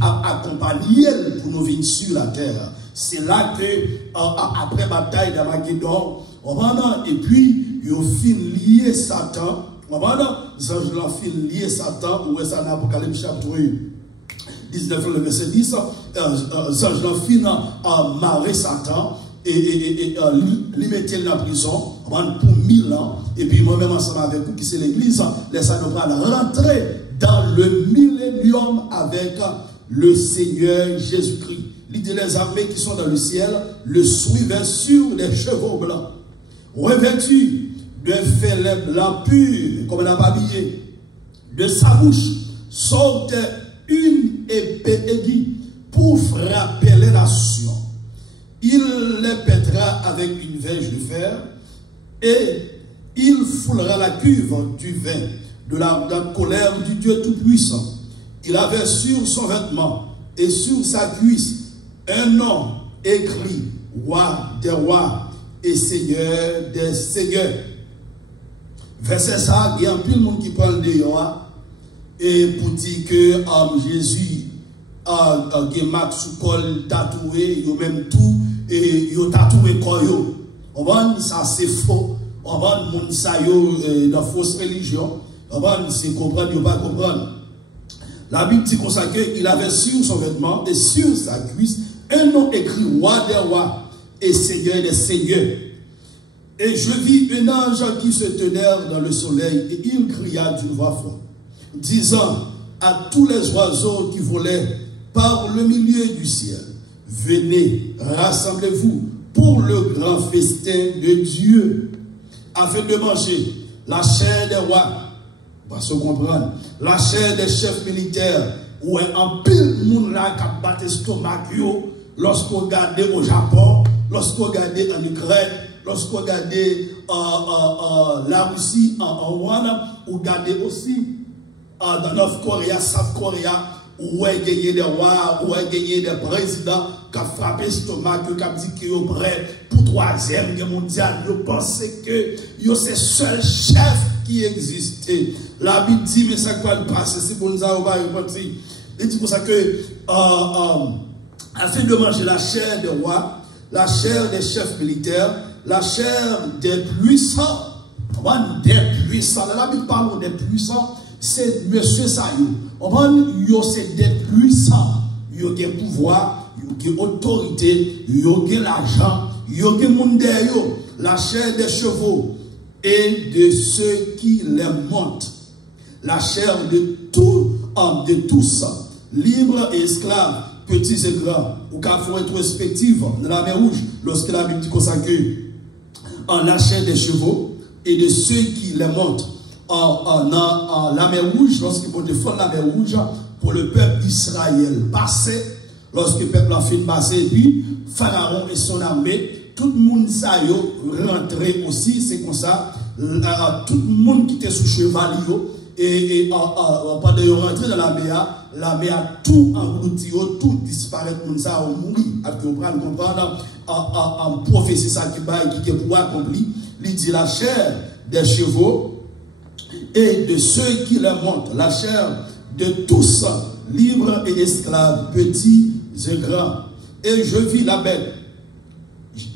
accompagné pour nous venir sur la terre. C'est là que, après la bataille d'Armageddon, et puis, ils ont fini lier Satan. Les anges ont fini lier Satan, ou est-ce dans Apocalypse chapitre 19, le verset 10, les anges ont fini marrer Satan et lui mettre dans la prison pour 1000 ans. Et puis, moi-même, ensemble avec vous, qui c'est l'église, laissez nous rentrer dans le millénium avec le Seigneur Jésus-Christ. L'idée des armées qui sont dans le ciel le suivaient sur des chevaux blancs, revêtus d'un fêlin blanc pur, comme on a habillé. De sa bouche sortait une épée aiguë pour frapper les nations. Il les pètera avec une verge de fer et il foulera la cuve du vin de la colère du Dieu Tout-Puissant. Il avait sur son vêtement et sur sa cuisse un nom écrit Roi des rois et Seigneur des seigneurs. Verset ça, il y a un peu de monde qui parle de Yoa et pour dire que Jésus a mat sous col tatoué, il même tout et il tatoué koyo. On va ça c'est faux. On va moun sa yo dans fausse religion. On va c'est comprendre ou pas comprendre. La Bible dit comme ça qu'il avait sur son vêtement et sur sa cuisse un nom écrit Roi des rois et Seigneur des seigneurs. Et je vis un ange qui se tenait dans le soleil et il cria d'une voix forte, disant à tous les oiseaux qui volaient par le milieu du ciel, venez, rassemblez-vous pour le grand festin de Dieu, afin de manger la chair des rois, va se comprendre, la chair des chefs militaires, où un pile moun là qui a battu l'estomac, lorsqu'on regarde au Japon, lorsqu'on regarde en Ukraine, lorsqu'on regarde la Russie, en Rwanda, ou regardez aussi dans North Korea, South Korea, où il y a gagné des rois, où il y a gagné des présidents qui ont frappé l'estomac, qui ont dit qu'ils sont prêts pour la troisième guerre mondiale. Ils pensaient que c'est le seul chef qui existait. La Bible dit, mais ça va le passer, c'est pour nous avoir répondu. Il dit pour ça que, afin de manger la chair des rois, la chair des chefs militaires, la chair des puissants, la Bible parle des puissants, c'est monsieur Sayou. C'est des puissants, il y a des pouvoirs, il y a des autorités, il y a de l'argent, il y a des monde la chair des chevaux et de ceux qui les montent, la chair de tout homme, de tous, libres et esclaves, petits et grands, ou qu'à faut rétrospective de la mer rouge, lorsque la Bible dit en la chair des chevaux et de ceux qui les montent en la mer rouge, lorsqu'ils vont défendre la mer rouge pour le peuple d'Israël. Passé, lorsque le peuple a fait passer, et puis Pharaon et son armée, tout le monde ça rentré aussi, c'est comme ça, tout le monde qui était sous cheval, et pendant qu'ils rentré dans la mer a tout englouti, tout disparaît, comme ça, on mourit. Après, on prend comprendre en prophétie, ça qui est pour accomplir, il dit la chair des chevaux et de ceux qui les montent, la chair de tous, libres et esclaves, petits et grands. Et je vis la bête.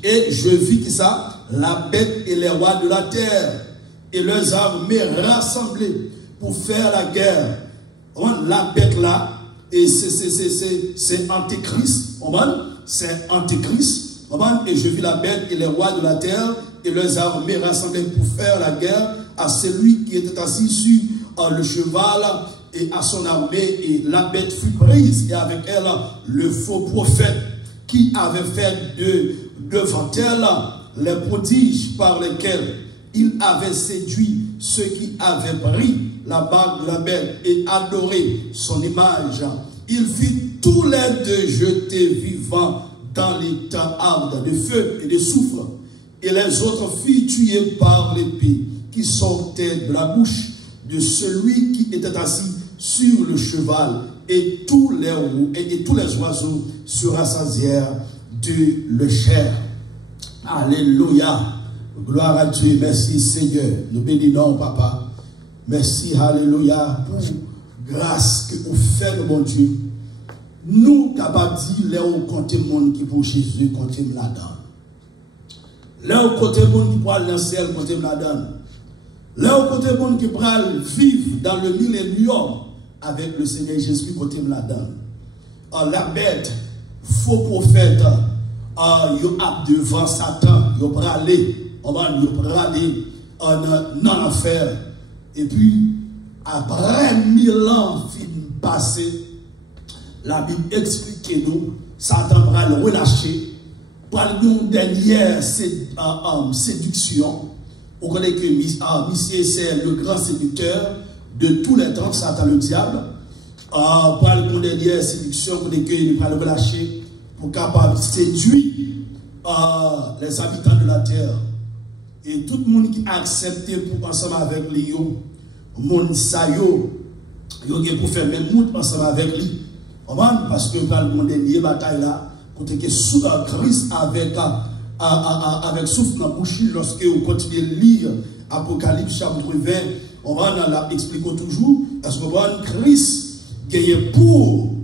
Et je vis qui ça? La bête et les rois de la terre et leurs armées rassemblées pour faire la guerre. La bête là, et c'est Antéchrist. C'est Antéchrist. Et je vis la bête et les rois de la terre et leurs armées rassemblées pour faire la guerre à celui qui était assis sur le cheval et à son armée. Et la bête fut prise et avec elle le faux prophète qui avait fait devant elle les prodiges par lesquels il avait séduit ceux qui avaient pris la bague de la bête et adoré son image. Il fit tous les deux jetés vivants dans les temps ardents de feu et de soufre, et les autres furent tués par l'épée qui sortait de la bouche de celui qui était assis sur le cheval, et tous les oiseaux se rassasièrent de leur chair. Alléluia. Gloire à Dieu. Merci Seigneur. Nous bénissons Papa. Merci, alléluia, pour grâce que vous faites, mon Dieu. nous capables de dire, là où compter le monde qui pour Jésus, compter la donne. Là où compter le monde qui pour aller dans le ciel, compter la donne. Là où compter le monde qui pour vivre dans le millénium avec le Seigneur Jésus, compter la donne. La bête, faux prophète, yo a devant Satan, yo pralé, dans l'enfer. Et puis, après 1000 ans fin passé, la Bible explique nous, Satan va le relâcher, par une dernière séduction. Vous connaissez que Monsieur c'est le grand séducteur de tous les temps, Satan le diable. Par une dernière séduction, vous connaissez qu'il va le relâcher pour capable séduire les habitants de la terre. Et tout le monde qui a accepté pour ensemble avec lui, le monde sa yo pour faire même monde ensemble avec lui. Parce que dans le dernier bataille là, côté que sous Christ avec souffle dans la bouche, lorsque vous continuez de lire Apocalypse chapitre 20, on va expliquer toujours, parce que Christ gagne pour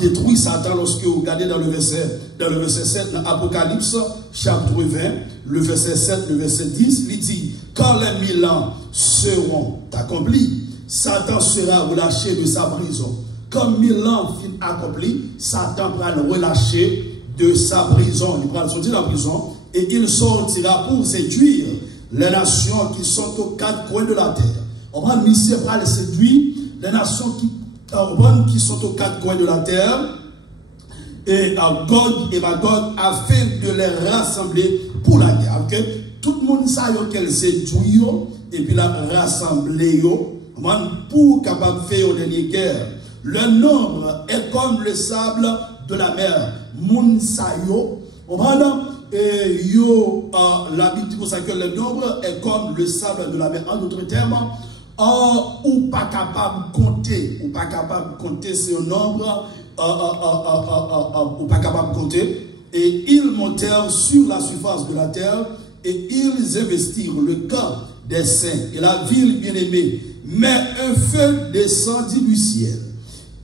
détruire Satan lorsque vous regardez dans le verset 7, dans Apocalypse chapitre 20, le verset 7, le verset 10, il dit, quand les 1000 ans seront accomplis, Satan sera relâché de sa prison. Comme 1000 ans fin accomplis, Satan va le relâcher de sa prison. Il va sortir de la prison et il sortira pour séduire les nations qui sont aux quatre coins de la terre. On va le séduire les nations qui sont aux quatre coins de la terre et à Gog et Magog afin de les rassembler pour la guerre. Okay? Tout le monde sait qu'elle séduit et puis la rassembler pour capable de faire une dernière guerre. Le nombre est comme le sable de la mer. Moun sayo, la Bible dit que le nombre est comme le sable de la mer. En d'autres termes, ou pas capable de compter ce nombre, ou pas capable de compter. Et ils montèrent sur la surface de la terre et ils investirent le camp des saints et la ville bien-aimée. Mais un feu descendit du ciel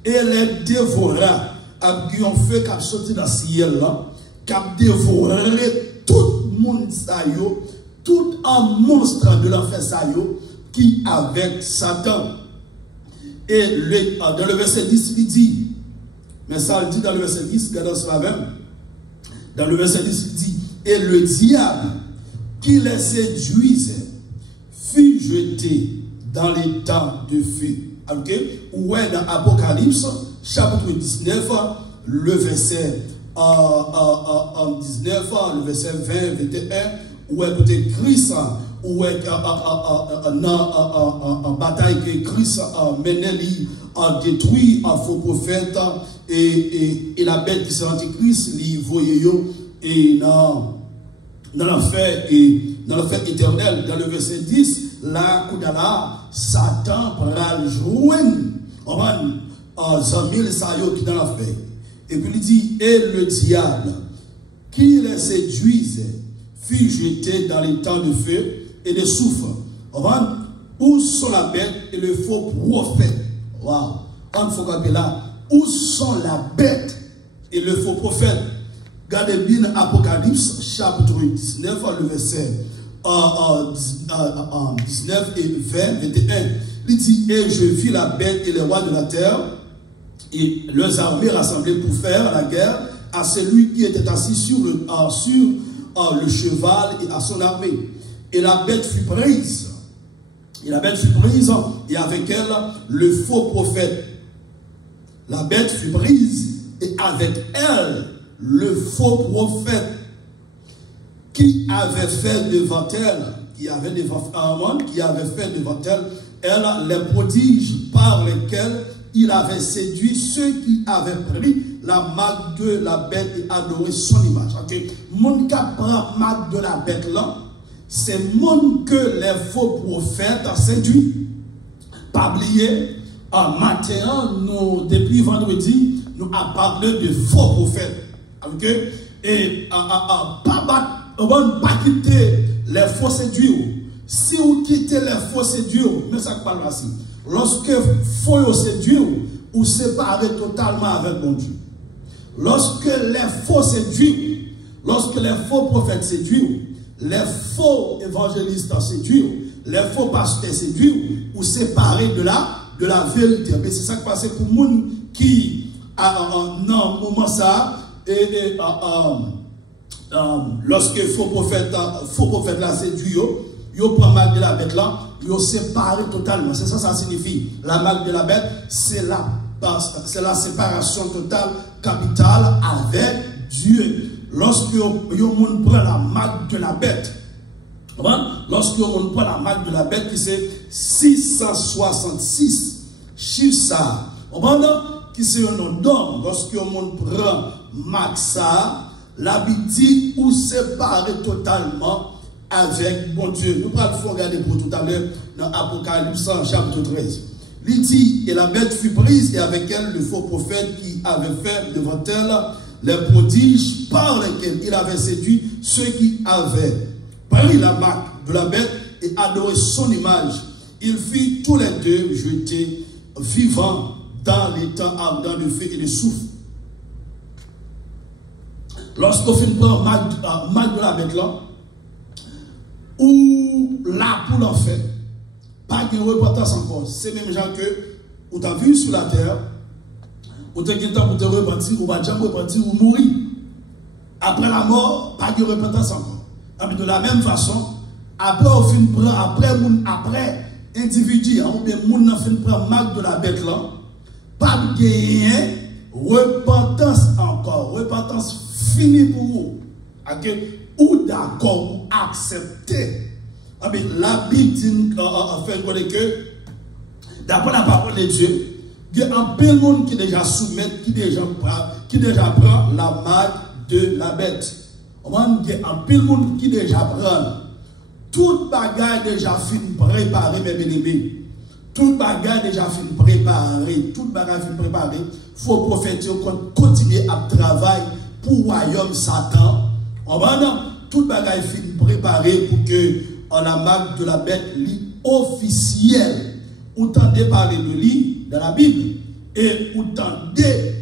et les dévora. Avec un feu qui a sorti dans le ciel là, qui a dévoré tout le monde, tout un monstre de l'enfer qui avec Satan. Et dans le verset 10, il dit, mais ça le dit dans le verset 10, regardez cela même. Dans le verset 10, il dit, et le diable qui les séduisait fut jeté dans les temps de feu. Okay? Ou est dans Apocalypse, chapitre 19, le verset 19, le verset 20, 21, où est côté Christ, où est en bataille que Christ menait, a détruit un faux prophète et la bête qui s'est antichrist, lui voyait et dans l'enfer éternel, dans le verset 10, là, Satan va le joindre en Zamil Sayo qui dans l'enfer. Et puis il dit, et le diable qui les séduisait fut jeté dans les temps de feu et de soufre. Où sont la bête et le faux prophète? Waouh! On faut regarder là. Où sont la bête et le faux prophète? Regardez bien Apocalypse, chapitre 19, le verset 19 et 20, 21. Il dit, et je vis la bête et les rois de la terre et leurs armées rassemblées pour faire la guerre à celui qui était assis sur le cheval et à son armée. Et la bête fut prise. Et avec elle le faux prophète. La bête fut prise et avec elle le faux prophète qui avait fait devant elle, elle les prodiges par lesquels il avait séduit ceux qui avaient pris la marque de la bête et adoré son image. Okay? Mon qui prend marque de la bête là, c'est mon que les faux prophètes ont séduit. Pas oublier, en matin, nous, depuis vendredi, nous avons parlé de faux prophètes. Okay? Et on ne pas quitter les faux séduits. Si vous quittez les faux séduits, mais ça parle ainsi. Lorsque faux séduits, ou séparé totalement avec mon Dieu. Lorsque les faux séduisent, lorsque les faux prophètes séduisent, les faux évangélistes séduisent, les faux pasteurs séduisent, ou séparés de la vérité. Mais c'est ça qui passe pour les gens qui, dans un moment ça, lorsque faux prophètes là séduisent, ils prennent la marque de la bête là, ils séparent totalement. C'est ça, ça signifie. La marque de la bête, c'est la séparation totale, capitale avec Dieu. Lorsque on prend la marque de la bête, lorsque on prend la marque de la bête, qui c'est 666, chiffre ça, qui c'est un nom d'homme, lorsque on prend marque ça, la Bible dit ou séparer totalement avec mon Dieu. Nous allons regarder pour tout à l'heure dans Apocalypse chapitre 13. Il dit, et la bête fut prise, et avec elle le faux prophète qui avait fait devant elle les prodiges par lesquels il avait séduit ceux qui avaient pris la marque de la bête et adoré son image. Il fit tous les deux jetés vivants dans les temps ardents de feu et de souffle. Lorsqu'on fait une marque de la bête là, ou là pour l'enfer, pas de repentance encore. C'est même gens que, vous avez vu sur la terre, vous avez temps pour te repentir, ou pas jamais repentir, ou mourir. Après la mort, pas de repentance encore. Mais de la même façon, après individu, ou bien moun n'a fait prendre marque de la bête là, pas de gagner repentance encore. Repentance finie pour vous. Ou d'accord, ou accepter. La Bible dit que, d'après la parole de Dieu, il y a un peu de monde qui déjà soumet, qui déjà prend la marque de la bête. Il y a un peu de monde qui déjà prend. Toute bagaille déjà fin préparée, mes bien-aimés. Toute bagaille déjà fin préparée. Toute bagaille fin préparée. Il faut prophétiser, continuer à travailler pour le royaume Satan. Toute bagaille fin préparée pour que la marque de la bête officielle. Vous entendez parler de lui dans la Bible. Et vous entendez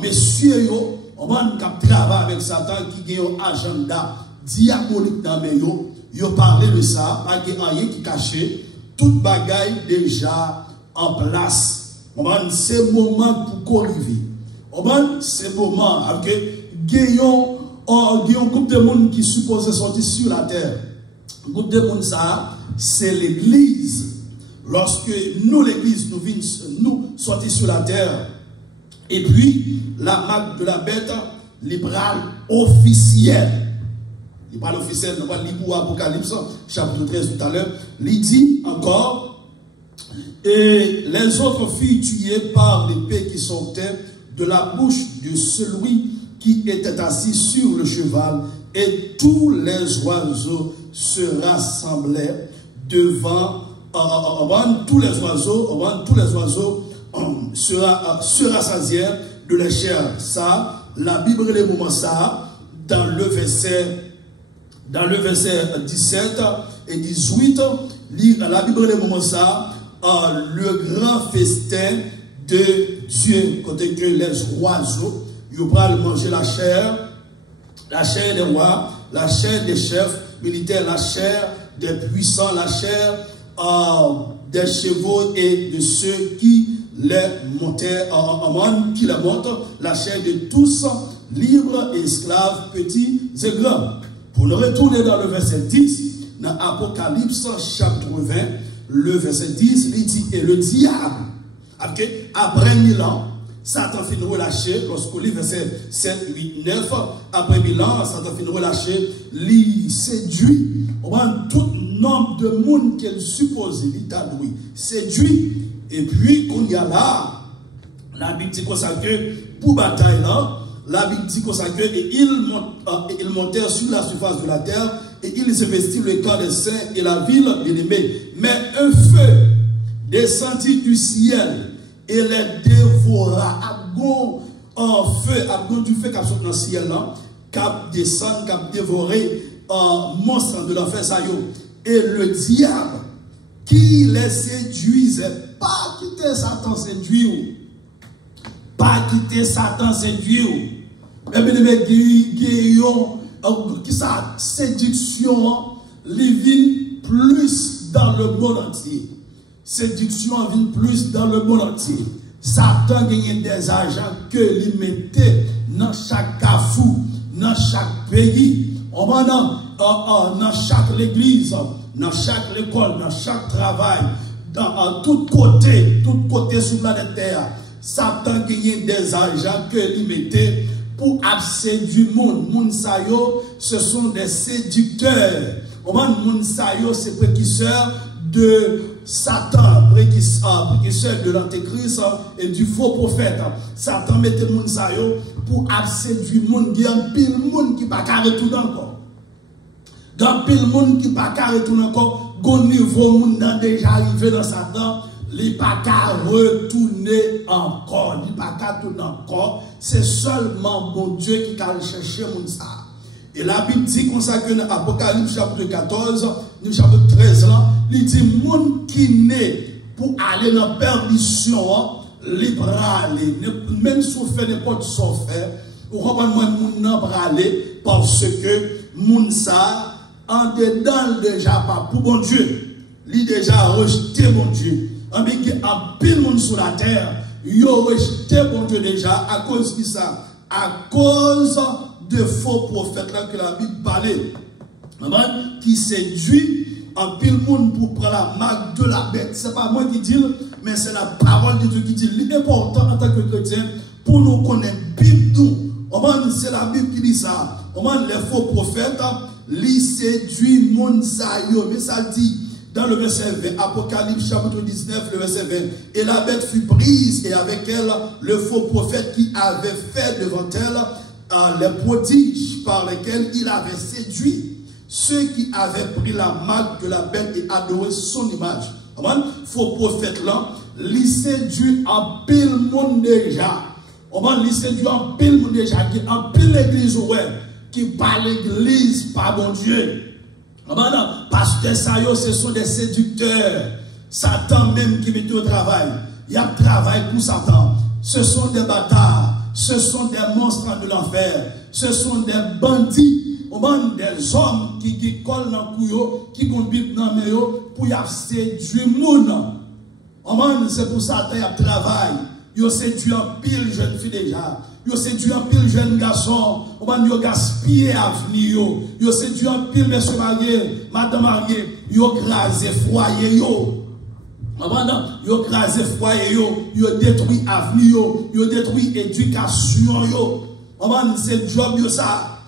messieurs, on va travailler avec Satan qui a un agenda diabolique dans mes yo. Yo parlé de ça, pas qu'il y a rien qui caché. Toute bagaille déjà en place. C'est le moment pour corriger. C'est le moment avec gagnons un groupe de monde qui supposé sortir sur la terre. Le groupe de monde ça, c'est l'église. Lorsque nous, l'église, nous sortis sur la terre, et puis la marque de la bête, libérale officielle. Libérale officielle, nous allons lire pour Apocalypse, chapitre 13 tout à l'heure. Il dit encore, et les autres filles tuées par l'épée qui sortait de la bouche de celui qui était assis sur le cheval, et tous les oiseaux se rassemblaient devant tous les oiseaux se rassasièrent de la chair. Ça, la Bible les moments ça, dans le verset 17 et 18, la Bible les moments ça, le grand festin de Dieu, côté que les oiseaux, ils vont manger la chair des rois, la chair des chefs militaires, la chair des puissants, la chair des chevaux et de ceux qui les montaient, qui les montent, la chair de tous, libres et esclaves, petits et grands. Pour nous retourner dans le verset 10, dans Apocalypse chapitre 20, le verset 10, il dit, et le diable, après 1000 ans, Satan finit relâcher, lorsqu'on lit verset 7, 8, 9, après 1000 ans, Satan finit relâcher, il séduit, tout nombre de monde qu'elle suppose, il t'adouit, séduit, et puis, qu'on y a là, la Bible dit que pour bataille là, la Bible dit que et ils montèrent sur la surface de la terre, et ils investirent le camp des saints et la ville bien-aimée. Mais un feu descendit du ciel et les dévora. Un feu, du feu qui a sorti dans le ciel là, qui a descendu, qui a dévoré un monstre de l'enfer. Et le diable qui les séduisait pas quitter Satan séduire. Pas quitter Satan séduire. Mais bien aimé, qui sa séduction, les vient plus dans le monde entier. Séduction vient plus dans le monde entier. Satan gagne des agents que lui mettait dans chaque cafou, dans chaque pays, dans chaque église, dans chaque école, dans chaque travail, dans tout côté sur la planète Satan gagne des agents que lui mettait pour séduire le monde. Moun sa yo, ce sont des séducteurs. Moun sa yo, c'est précurseur de Satan, précurseur de l'antéchrist et du faux prophète. Satan mettait moun sa yo pour séduire le monde. Il y a un pile monde qui pas carré tout encore. Dans pile monde qui pas carré tout encore, gon niveau monde déjà arrivé dans Satan. Il n'y a pas qu'à retourner encore. Il n'y a pas qu'à tourner encore. C'est seulement bon Dieu qui a cherché mon ça. Et la Bible dit comme ça que dans Apocalypse chapitre 14, dans chapitre 13, il dit monde qui naît pour aller dans la perdition, libre aller. Même si vous faites n'importe quoi faire, vous comprenez monde n'a pas aller parce que moun ça en dedans déjà pas pour bon Dieu. Il déjà rejeté bon Dieu. En pile monde sur la terre, ils ont rejeté bon Dieu déjà à cause de ça, à cause de faux prophètes là que la Bible parlait, qui séduit en pile monde pour prendre la marque de la bête. Ce n'est pas moi qui dis, mais c'est la parole de Dieu qui dit. L'important en tant que chrétien, pour nous connaître la Bible, c'est la Bible qui dit ça. Les faux prophètes, ils séduisent le monde, mais ça dit. Dans le verset 20, Apocalypse chapitre 19, le verset 20, et la bête fut prise, et avec elle, le faux prophète qui avait fait devant elle les prodiges par lesquels il avait séduit ceux qui avaient pris la marque de la bête et adoré son image. Faux prophète là, il séduit en pile monde déjà. Il séduit en pile monde déjà, en pile l'église qui parle l'église par bon Dieu. Parce que ça, ce sont des séducteurs. Satan même qui met au travail. Il y a travail pour Satan. Ce sont des bâtards. Ce sont des monstres de l'enfer. Ce sont des bandits. Des hommes qui collent dans le couillot, qui conduisent dans le meilleur pour y séduire le monde. C'est pour ça qu'il y a travail. Il y a séduit un pile jeune fille déjà. Yo séduit un pile jeune garçon, yo gaspillé l'avenir, yo séduit un pile monsieur marié, madame mariée, yo crasé foyer yo. Yo crasé foyer yo détruit l'avenir yo détruit l'éducation yo. C'est job yo ça.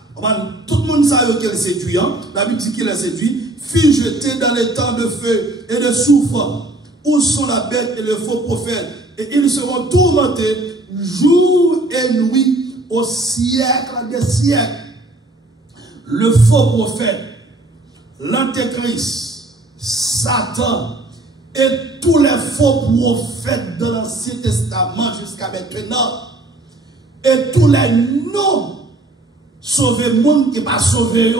Tout le monde sait qu'il séduit, la Bible dit qu'il est séduit, fut jeté dans les temps de feu et de soufre, où sont la bête et le faux prophète, et ils seront tourmentés jour et nuit au siècle des siècles. Le faux prophète, l'antéchrist, Satan et tous les faux prophètes de l'Ancien Testament jusqu'à maintenant et tous les non sauvés monde qui pas sauvé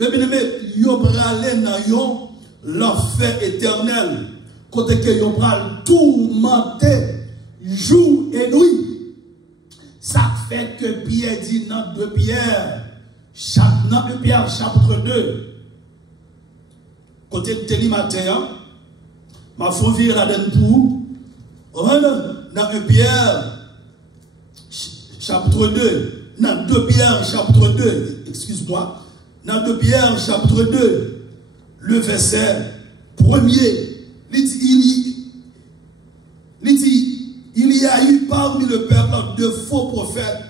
mais yo aller dans l'enfer éternel côté que yo pral tourmenter jour et nuit. Ça fait que Pierre dit dans 2 Pierre, chapitre 2, côté de Téli matin, ma faut vivre là-dedans pour, dans 1 Pierre, chapitre 2, dans 2 Pierre, chapitre 2, excuse-moi, dans 2 Pierre, chapitre 2, le verset 1er, il y a eu parmi le peuple de faux prophètes,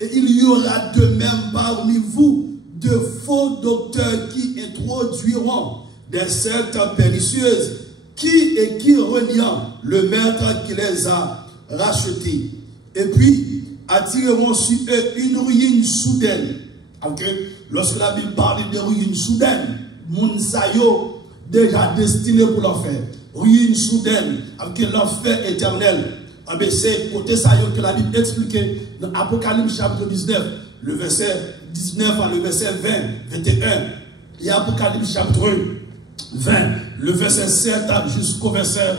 et il y aura de même parmi vous de faux docteurs qui introduiront des sectes pernicieuses, qui reniant le maître qui les a rachetés, et puis attireront sur eux une ruine soudaine. Okay? Lorsque la Bible parle de ruine soudaine, moun sayo déjà destiné pour l'enfer. Ruine soudaine, avec l'enfer éternel. C'est côté ça que la Bible explique dans Apocalypse chapitre 19, le verset 19 à le verset 20, 21. Et Apocalypse chapitre 20, le verset 7 jusqu'au verset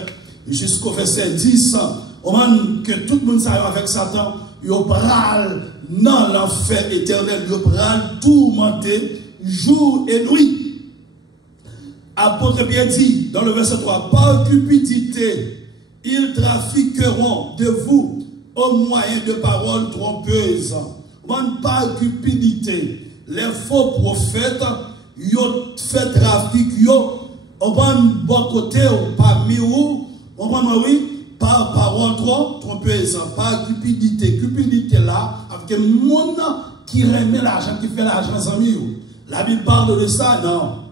jusqu'au verset 10, on voit que tout le monde s'arrive avec Satan, il pral dans l'enfer éternel, il pral tourmenté jour et nuit. Apôtre Pierre dit dans le verset 3, par cupidité, ils trafiqueront de vous au moyen de paroles trompeuses. Par cupidité, les faux prophètes, ils ont fait trafic, on va bon côté parmi vous, on va oui, par parole trompeuse, par cupidité. Cupidité là, avec un monde qui remet l'argent, qui fait l'argent sans mieux. La Bible parle de ça dans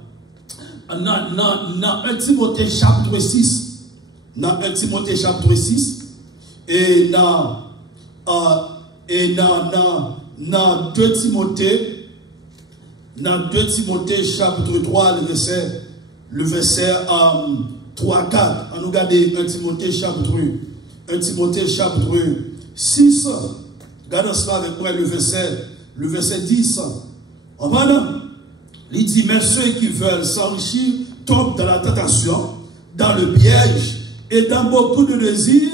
1 Timothée chapitre 6. Dans 1 Timothée chapitre 6. Et dans 2 Timothée, chapitre 3, le verset 3, 4. On nous regarde 1 Timothée chapitre 6. Regardons cela avec moi, le verset 10. On va là. Il dit, mais ceux qui veulent s'enrichir tombent dans la tentation, dans le piège et dans beaucoup de désirs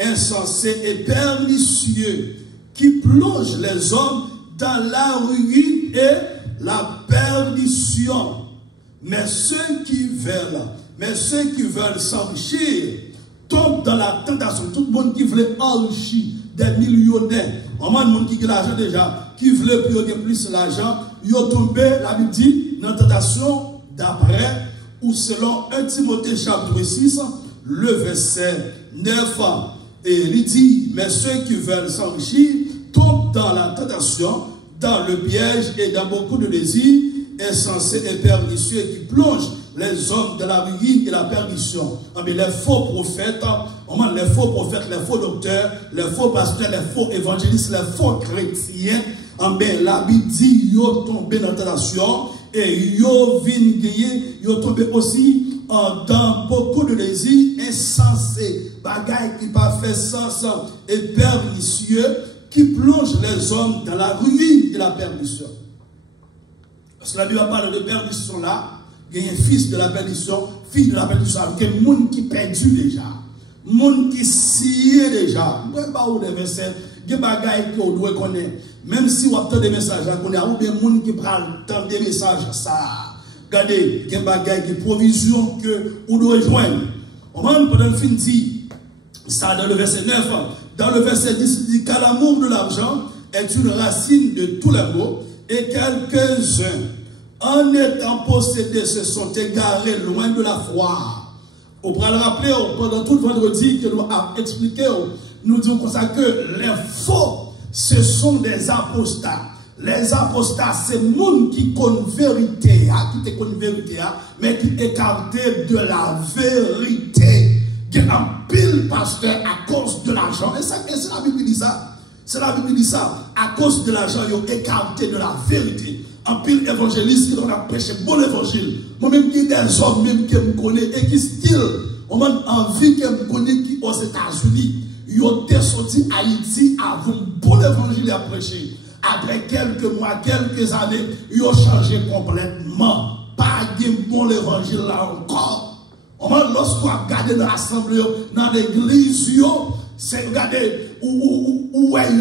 insensés et pernicieux qui plongent les hommes dans la ruine et la perdition. Mais ceux qui veulent s'enrichir tombent dans la tentation. Tout le monde qui veut enrichir des millionnaires, on a des gens qui ont l'argent déjà, qui veulent plus l'argent, ils ont tombé, la Bible dit, dans la tentation d'après, ou selon 1 Timothée chapitre 6, le verset 9. Et il dit, mais ceux qui veulent s'enrichir tombent dans la tentation, dans le piège et dans beaucoup de désirs insensés et pernicieux qui plongent les hommes de la ruine et la perdition. Mais les faux prophètes, les faux docteurs, les faux pasteurs, les faux évangélistes, les faux chrétiens, la Bible dit, ils sont tombés dans la tentation et ils sont tombés aussi dans beaucoup de désirs insensés, bagailles qui pas fait sens et pernicieux, qui plongent les hommes dans la ruine et la perdition. Parce que la Bible parle de perdition là, il y a un fils de la perdition, fille de la perdition, il y a un monde qui perdu déjà, monde qui scié déjà. Il y a des versets, il y a des bagailles qu'on doit connaître. Même si on a des messages, on a des gens qui prennent tant de messages, ça. Regardez, il y a des bagailles qui provision que on doit joindre. On va pendant le fin dit, ça dans le verset 9, dans le verset 10, il dit car l'amour de l'argent est une racine de tous les maux, et quelques-uns, en étant possédés, se sont égarés loin de la foi. On pourra le rappeler pendant tout le vendredi que nous avons expliqué, nous disons comme ça que les faux, ce sont des apostats. Les apostats, c'est le monde qui connaît vérité, qui connaît vérité, mais qui écarte de la vérité. Il y a un pile pasteur à cause de l'argent. Et c'est la Bible qui dit ça. C'est la Bible qui dit ça. À cause de l'argent, ils ont écarté de la vérité. Un pile évangéliste qui a prêché bon évangile. Moi-même, qui des hommes même qui me connaissent et qui style, on m'a envie qui me connaissent qui aux États-Unis. Ils ont sorti Haïti avant bon évangile à prêcher. Après quelques mois, quelques années, ils ont changé complètement. Pas de bon évangile là encore. Lorsqu'on a regardé dans l'assemblée, dans l'église, c'est regarder où est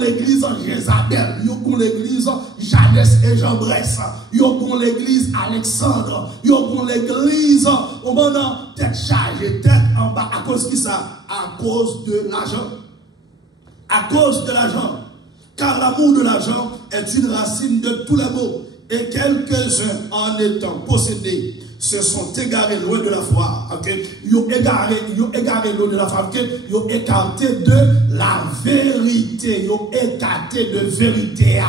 l'église en Jézabel, où l'église Janès et Jean Bresse, où l'église Alexandre, où l'église, on va tête chargée, tête en bas, à cause de qui ça? À cause de l'argent. À cause de l'argent. Car l'amour de l'argent est une racine de tous les maux. Et quelques-uns, en étant possédés, se sont égarés loin de la foi. Ils ont égaré loin de la foi. Ils ont écarté de la vérité. Ils ont écarté de vérité.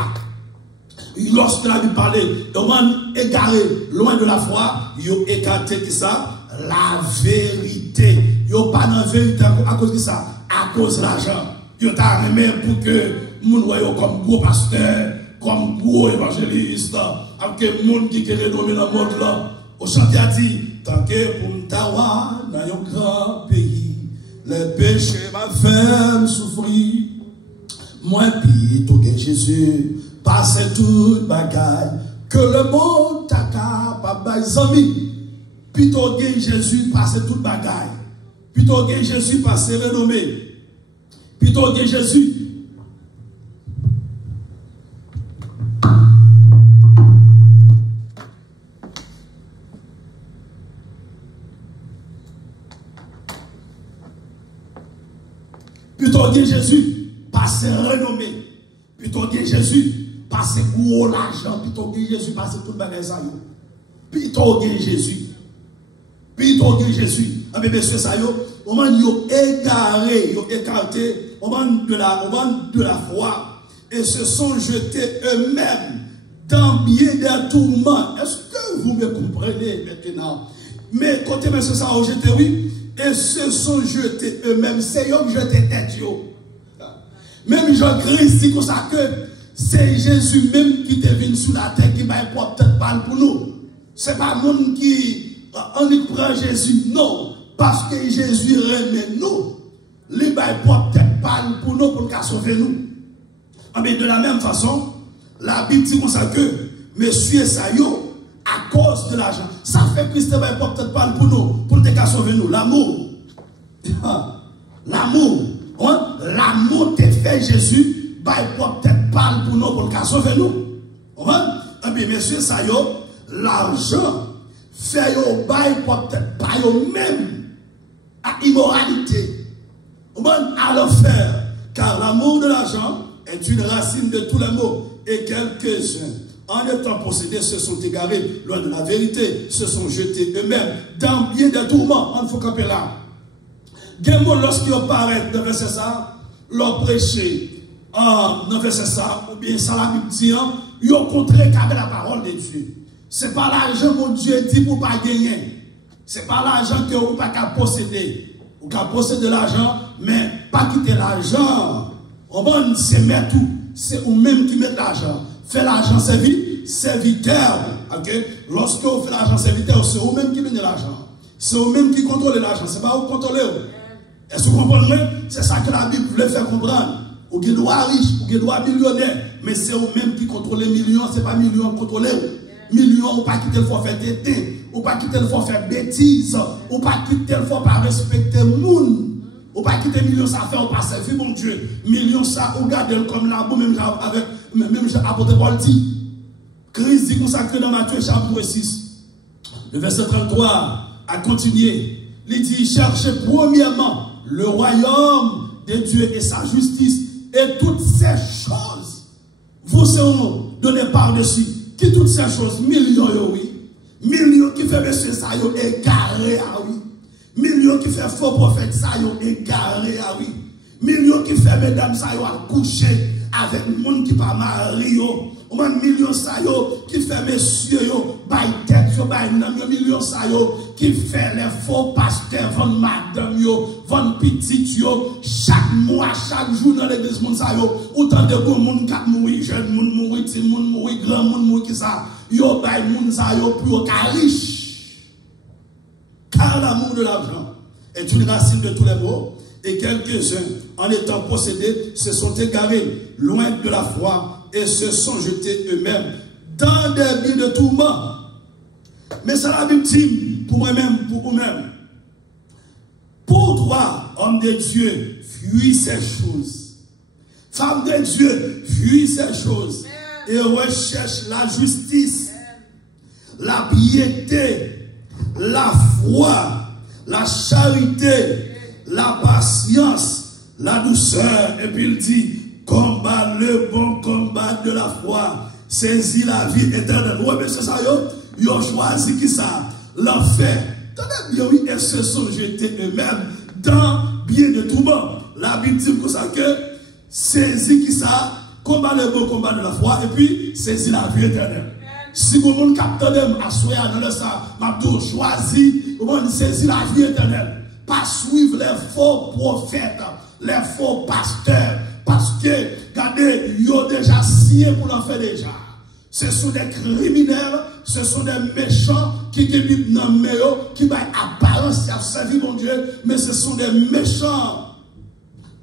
Lorsque la Bible parlait, ils ont égaré loin de la foi. Ils ont écarté qui ça? La vérité. Ils n'ont pas de vérité à cause de ça. À cause de l'argent. Ils ont arrêté pour que nous voyons comme gros pasteur, comme gros évangéliste, avec les gens qui querent dominer dans le monde là. Au chantier a dit, tant que pour m'tawa dans un grand pays, les péchés m'a fait souffrir. Moi, puis tout que Jésus, passe toute bagaille, que le monde t'a capable d'amis. Puis tout que Jésus, passe toute bagaille. plutôt que Jésus par ses renommées, plutôt que Jésus. Plutôt que Jésus par ses renommées, plutôt que Jésus par ses gros l'argent, plutôt que Jésus par ses tout le bagage ça yo. Plutôt que Jésus. Plutôt que Jésus. Ah mais monsieur ça yo, on m'a égaré, yo écarté, on m'a de la foi et se sont jetés eux-mêmes dans bien des tourments. Est-ce que vous me comprenez maintenant? Mais côté monsieur ça yo jeté oui, et se sont jetés eux-mêmes, c'est eux qui jeté tête yo. Même Jean-Christ dit comme ça que c'est Jésus même qui est venu sur la terre qui va peut-être parler pour nous. Ce n'est pas monde qui prend Jésus, non. Parce que Jésus remet nous. Il va peut-être parler pour nous, pour qu'il sauver nous. Mais de la même façon, la Bible dit comme ça que monsieur Sayo, à cause de l'argent, ça fait que Christ va peut-être parler pour nous, pour qu'il sauver nous. L'amour. L'amour. L'amour te fait Jésus, va peut-être parler pour nous, pour qu'il sauver nous. Mais monsieur Sayo, l'argent fait au bail pour peut-être pas au même à immoralité. À l'enfer. Car l'amour de l'argent est une racine de tous les maux. Et quelques-uns, en étant possédés, se sont égarés loin de la vérité, se sont jetés eux-mêmes dans bien des tourments. On faut camper là. Gémo, lorsqu'ils apparaissent dans verset ça, leur prêcher, dans verset ça, ou bien ça la Bible dit, ils ont contré qu'avec la parole de Dieu. Ce n'est pas l'argent que Dieu dit pour ne pas gagner. Ce n'est pas l'argent que vous ne pouvez pas posséder. Vous pouvez posséder l'argent, mais pas quitter l'argent. On va se mettre tout. C'est vous-même qui mettez l'argent. Fait l'argent serviteur. Okay? Lorsque vous faites l'argent serviteur, c'est vous-même qui donnez l'argent. C'est vous-même qui contrôlez l'argent. Ce n'est pas vous contrôlez. Est-ce que vous comprenez? C'est ça que la Bible voulait faire comprendre. Ou qui doit riche, ou qui doit millionnaire. Mais c'est vous-même qui contrôlez les millions. Ce n'est pas millions qui contrôlez. Millions, ou pas quitter le forfait d'été, ou pas quitter le forfait bêtise, ou pas quitter le forfait pas respecter le monde, ou pas quitter millions ça fait, ou pas servir mon Dieu. Millions ça, ou garder comme là, même avec, même apôtre Paul dit. Christ dit consacré dans Matthieu chapitre 6, le verset 33, à continuer. Il dit, cherchez premièrement le royaume de Dieu et sa justice, et toutes ces choses vous seront données par-dessus. Qui toutes ces choses, millions, oui. Millions qui fait monsieur ça, yo, égaré, ah oui. Millions qui fait faux prophète ça, yo, égaré, ah oui. Millions qui fait mesdames ça, yo, à coucher avec le monde qui pas marié, yo. Millions ça, yo, qui fait messieurs, yo, bail tête, yo, bail nam, yo, millions ça, yo, qui fait les faux pasteurs, vont madame, yo, vont petit, yo, chaque mois, chaque jour dans l'église, moun ça, yo, autant de bon moun kap mouri, jeune moun mouri, petit moun mouri, grand moun mouri, qui ça, yo, bail moun ça, yo, plus riche. Car l'amour de l'argent est une racine de tous les maux, et quelques-uns, en étant possédés, se sont égarés loin de la foi et se sont jetés eux-mêmes dans des vies de tourment. Mais ça la Bible dit pour moi-même, pour vous-même. Pour toi, homme de Dieu, fuis ces choses. Femme de Dieu, fuis ces choses. Et recherche la justice, la piété, la foi, la charité, la patience, la douceur. Et puis il dit, combat le bon combat de la foi, saisis la vie éternelle. Oui, mais c'est ça, ils ont choisi qui ça? L'enfer. Tenez bien, oui, et se sont jetés eux-mêmes dans bien de tourments. La Bible dit comme ça que saisis qui ça? Combat le bon combat de la foi, et puis saisis la vie éternelle. Si vous voulez capter à soir dans le sang, m'a choisi, vous saisir la vie éternelle. Pas suivre les faux prophètes, les faux pasteurs, parce que, regardez, ils ont déjà signé pour l'en faire déjà. Ce sont des criminels, ce sont des méchants qui vivent dans le meilleur, qui ont apparence à servir mon Dieu, mais ce sont des méchants.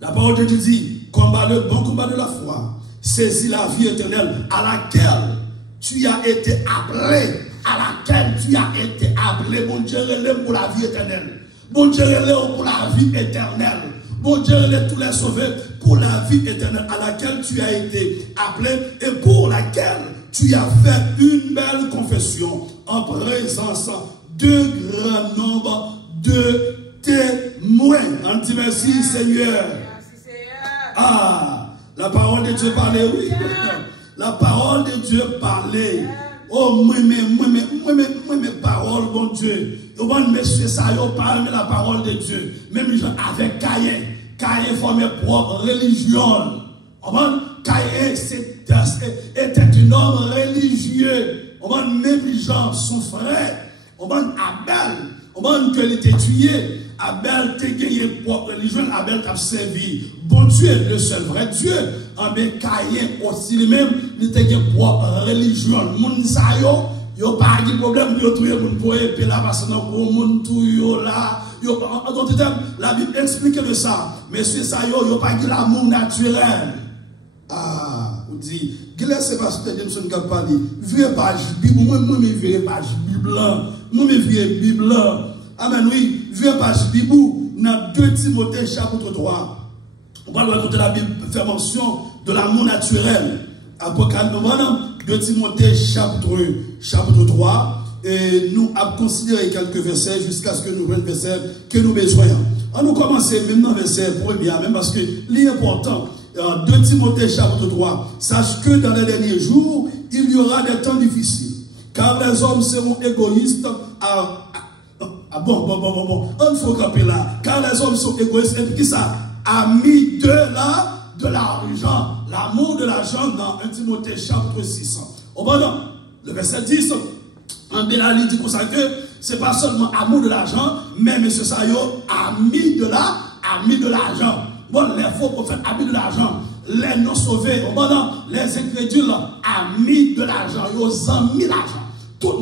La parole de Dieu dit, combat le bon combat de la foi, saisis la vie éternelle à laquelle tu as été appelé, à laquelle tu as été appelé, mon Dieu, relève pour la vie éternelle. Bon Dieu est pour la vie éternelle. Bon Dieu est tous les sauvés pour la vie éternelle à laquelle tu as été appelé et pour laquelle tu as fait une belle confession en présence de grand nombre de témoins. On dit merci Seigneur. Ah, la parole de Dieu parlait, oui. La parole de Dieu parlait. Oh, moi, mes paroles, bon Dieu. Bon, monsieur, ça y est, parle la parole de Dieu. Même avec Caïn. Caïn formait propre religion. Caïn était un homme religieux. Même les gens, son frère. Abel, qu'il était tué. Abel t'a gagné propre religion. Abel t'a servi. Bon Dieu, le seul vrai Dieu. Mais Caïn aussi lui-même, il t'a gagné propre religion. Moun sa yo pas de problème de trouver moun pour épée là parce que pour moun tout yo là. En d'autres termes, la Bible explique de ça. Mais c'est ça yo pas de l'amour naturel. Ah, on dit, c'est parce que Jameson qui a parlé. Vraie page Bible, moi, vraie page Bible. Moi, vraie Bible. Amen, oui, vraie page Bible. Dans 2 Timothée chapitre 3. On va raconter la Bible, faire mention de l'amour naturel. Apocalypse, 2 Timothée chapitre 3. Et nous avons considéré quelques versets jusqu'à ce que nous prenions le verset que nous besoin. On nous commencer maintenant verset premier, même parce que l'important. 2 Timothée chapitre 3. Sache que dans les derniers jours, il y aura des temps difficiles. Car les hommes seront égoïstes. On faut camper là. Car les hommes sont égoïstes. Et puis qui ça? Amis de l'argent. L'amour de l'argent dans 1 Timothée chapitre 6. Le verset 10. En Bélali dit pour ça que c'est pas seulement amour de l'argent, mais M. Sayo, amis de l'argent. Bon, les faux prophètes, amis de l'argent. Les non sauvés, les incrédules, amis de l'argent. Ils ont amis l'argent. Tout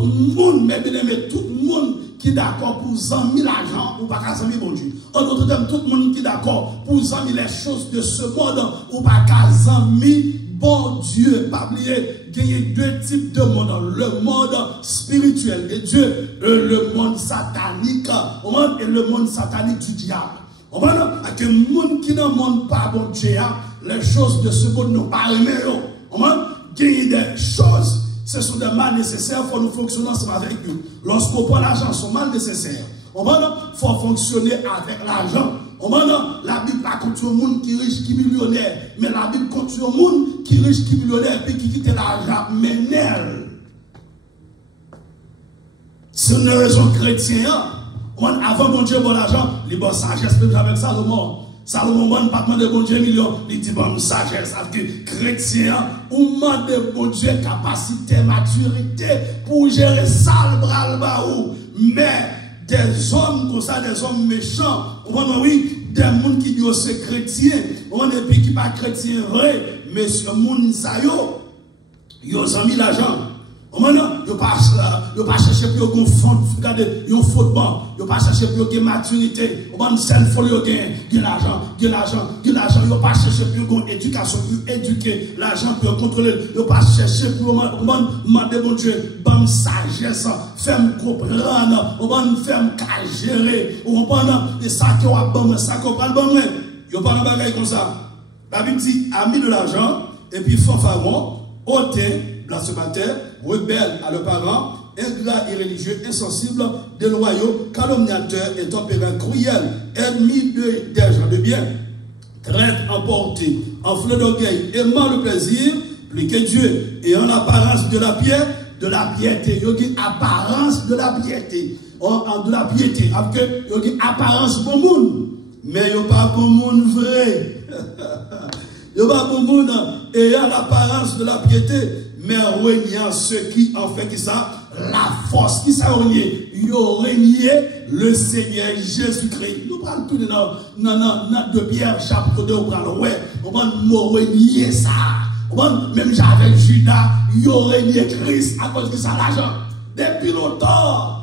le monde, mais bien aimé, tout le monde qui est d'accord pour amis l'argent ou pas qu'à amis bon Dieu. En d'autres termes, tout le monde qui est d'accord pour amis les choses de ce monde ou pas qu'à amis bon Dieu. Pas oublier, il y a 2 types de monde. Le monde spirituel de Dieu et le monde satanique. Et le monde satanique du diable. On va dire que le monde qui ne monde pas bon Dieu, les choses de ce monde n'ont pas aimé. On va dire des choses, ce sont des mal nécessaires pour nous fonctionner ensemble avec lui. Lorsqu'on prend l'argent, ce sont mal nécessaires. On va dire qu'il faut fonctionner avec l'argent. On va dire la Bible pas contre le monde qui est riche, qui est millionnaire, mais la Bible contre le monde qui est riche, qui est millionnaire, et qui quitte l'argent, mais nel. C'est une raison chrétienne. Avant bon Dieu, bon l'argent, il bon sagesse, même avec Salomon. Salomon, bon, pas de bon Dieu, million, il dit bon sagesse, ça veut dire chrétien, ou demande bon Dieu capacité, maturité pour gérer ça, le bras, le bas, mais des hommes comme ça, des hommes méchants, oui, des gens qui disent c'est chrétien, et puis qui pas chrétien vrai, mais ce monde, ça ils ont mis l'argent. Maintenant, ils ne pas chercher pour qu'ils regarder un football, ils ne pas chercher pour qu'ils maturité, ils ne seul faut gagner l'argent, ils ne pas chercher pour qu'ils éducation, pour éduquer l'argent, pour contrôler, ils ne pas chercher pour demander bon Dieu, bonne sagesse, faire comprendre, faire gérer, et ça qui va bon, ça qui va bon, ils ne pas de bagaille comme ça. La Bible dit, amis de l'argent, et puis fanfaron, hautain, blasphémateur, rebelle à leurs parents, ingrat et religieux, insensible, déloyaux, calomniateurs et tempérants cruels, ennemis des gens de bien, traite emportés, en fleur d'orgueil, aimant le plaisir, plus que Dieu, et en apparence de la piété, il y a une apparence de la piété, de la piété, il y a une apparence bon monde, mais il n'y a pas bon monde vrai. Il n'y a pas bon monde, et il y a l'apparence de la piété, mais reniant ceux qui en fait qui ça, la force qui ça renié, ils ont renié le Seigneur Jésus-Christ. Nous parlons tout de Pierre chapitre 2, on va renier ça. Même j'avais Judas, ils ont renié Christ à cause de ça l'argent. Depuis longtemps,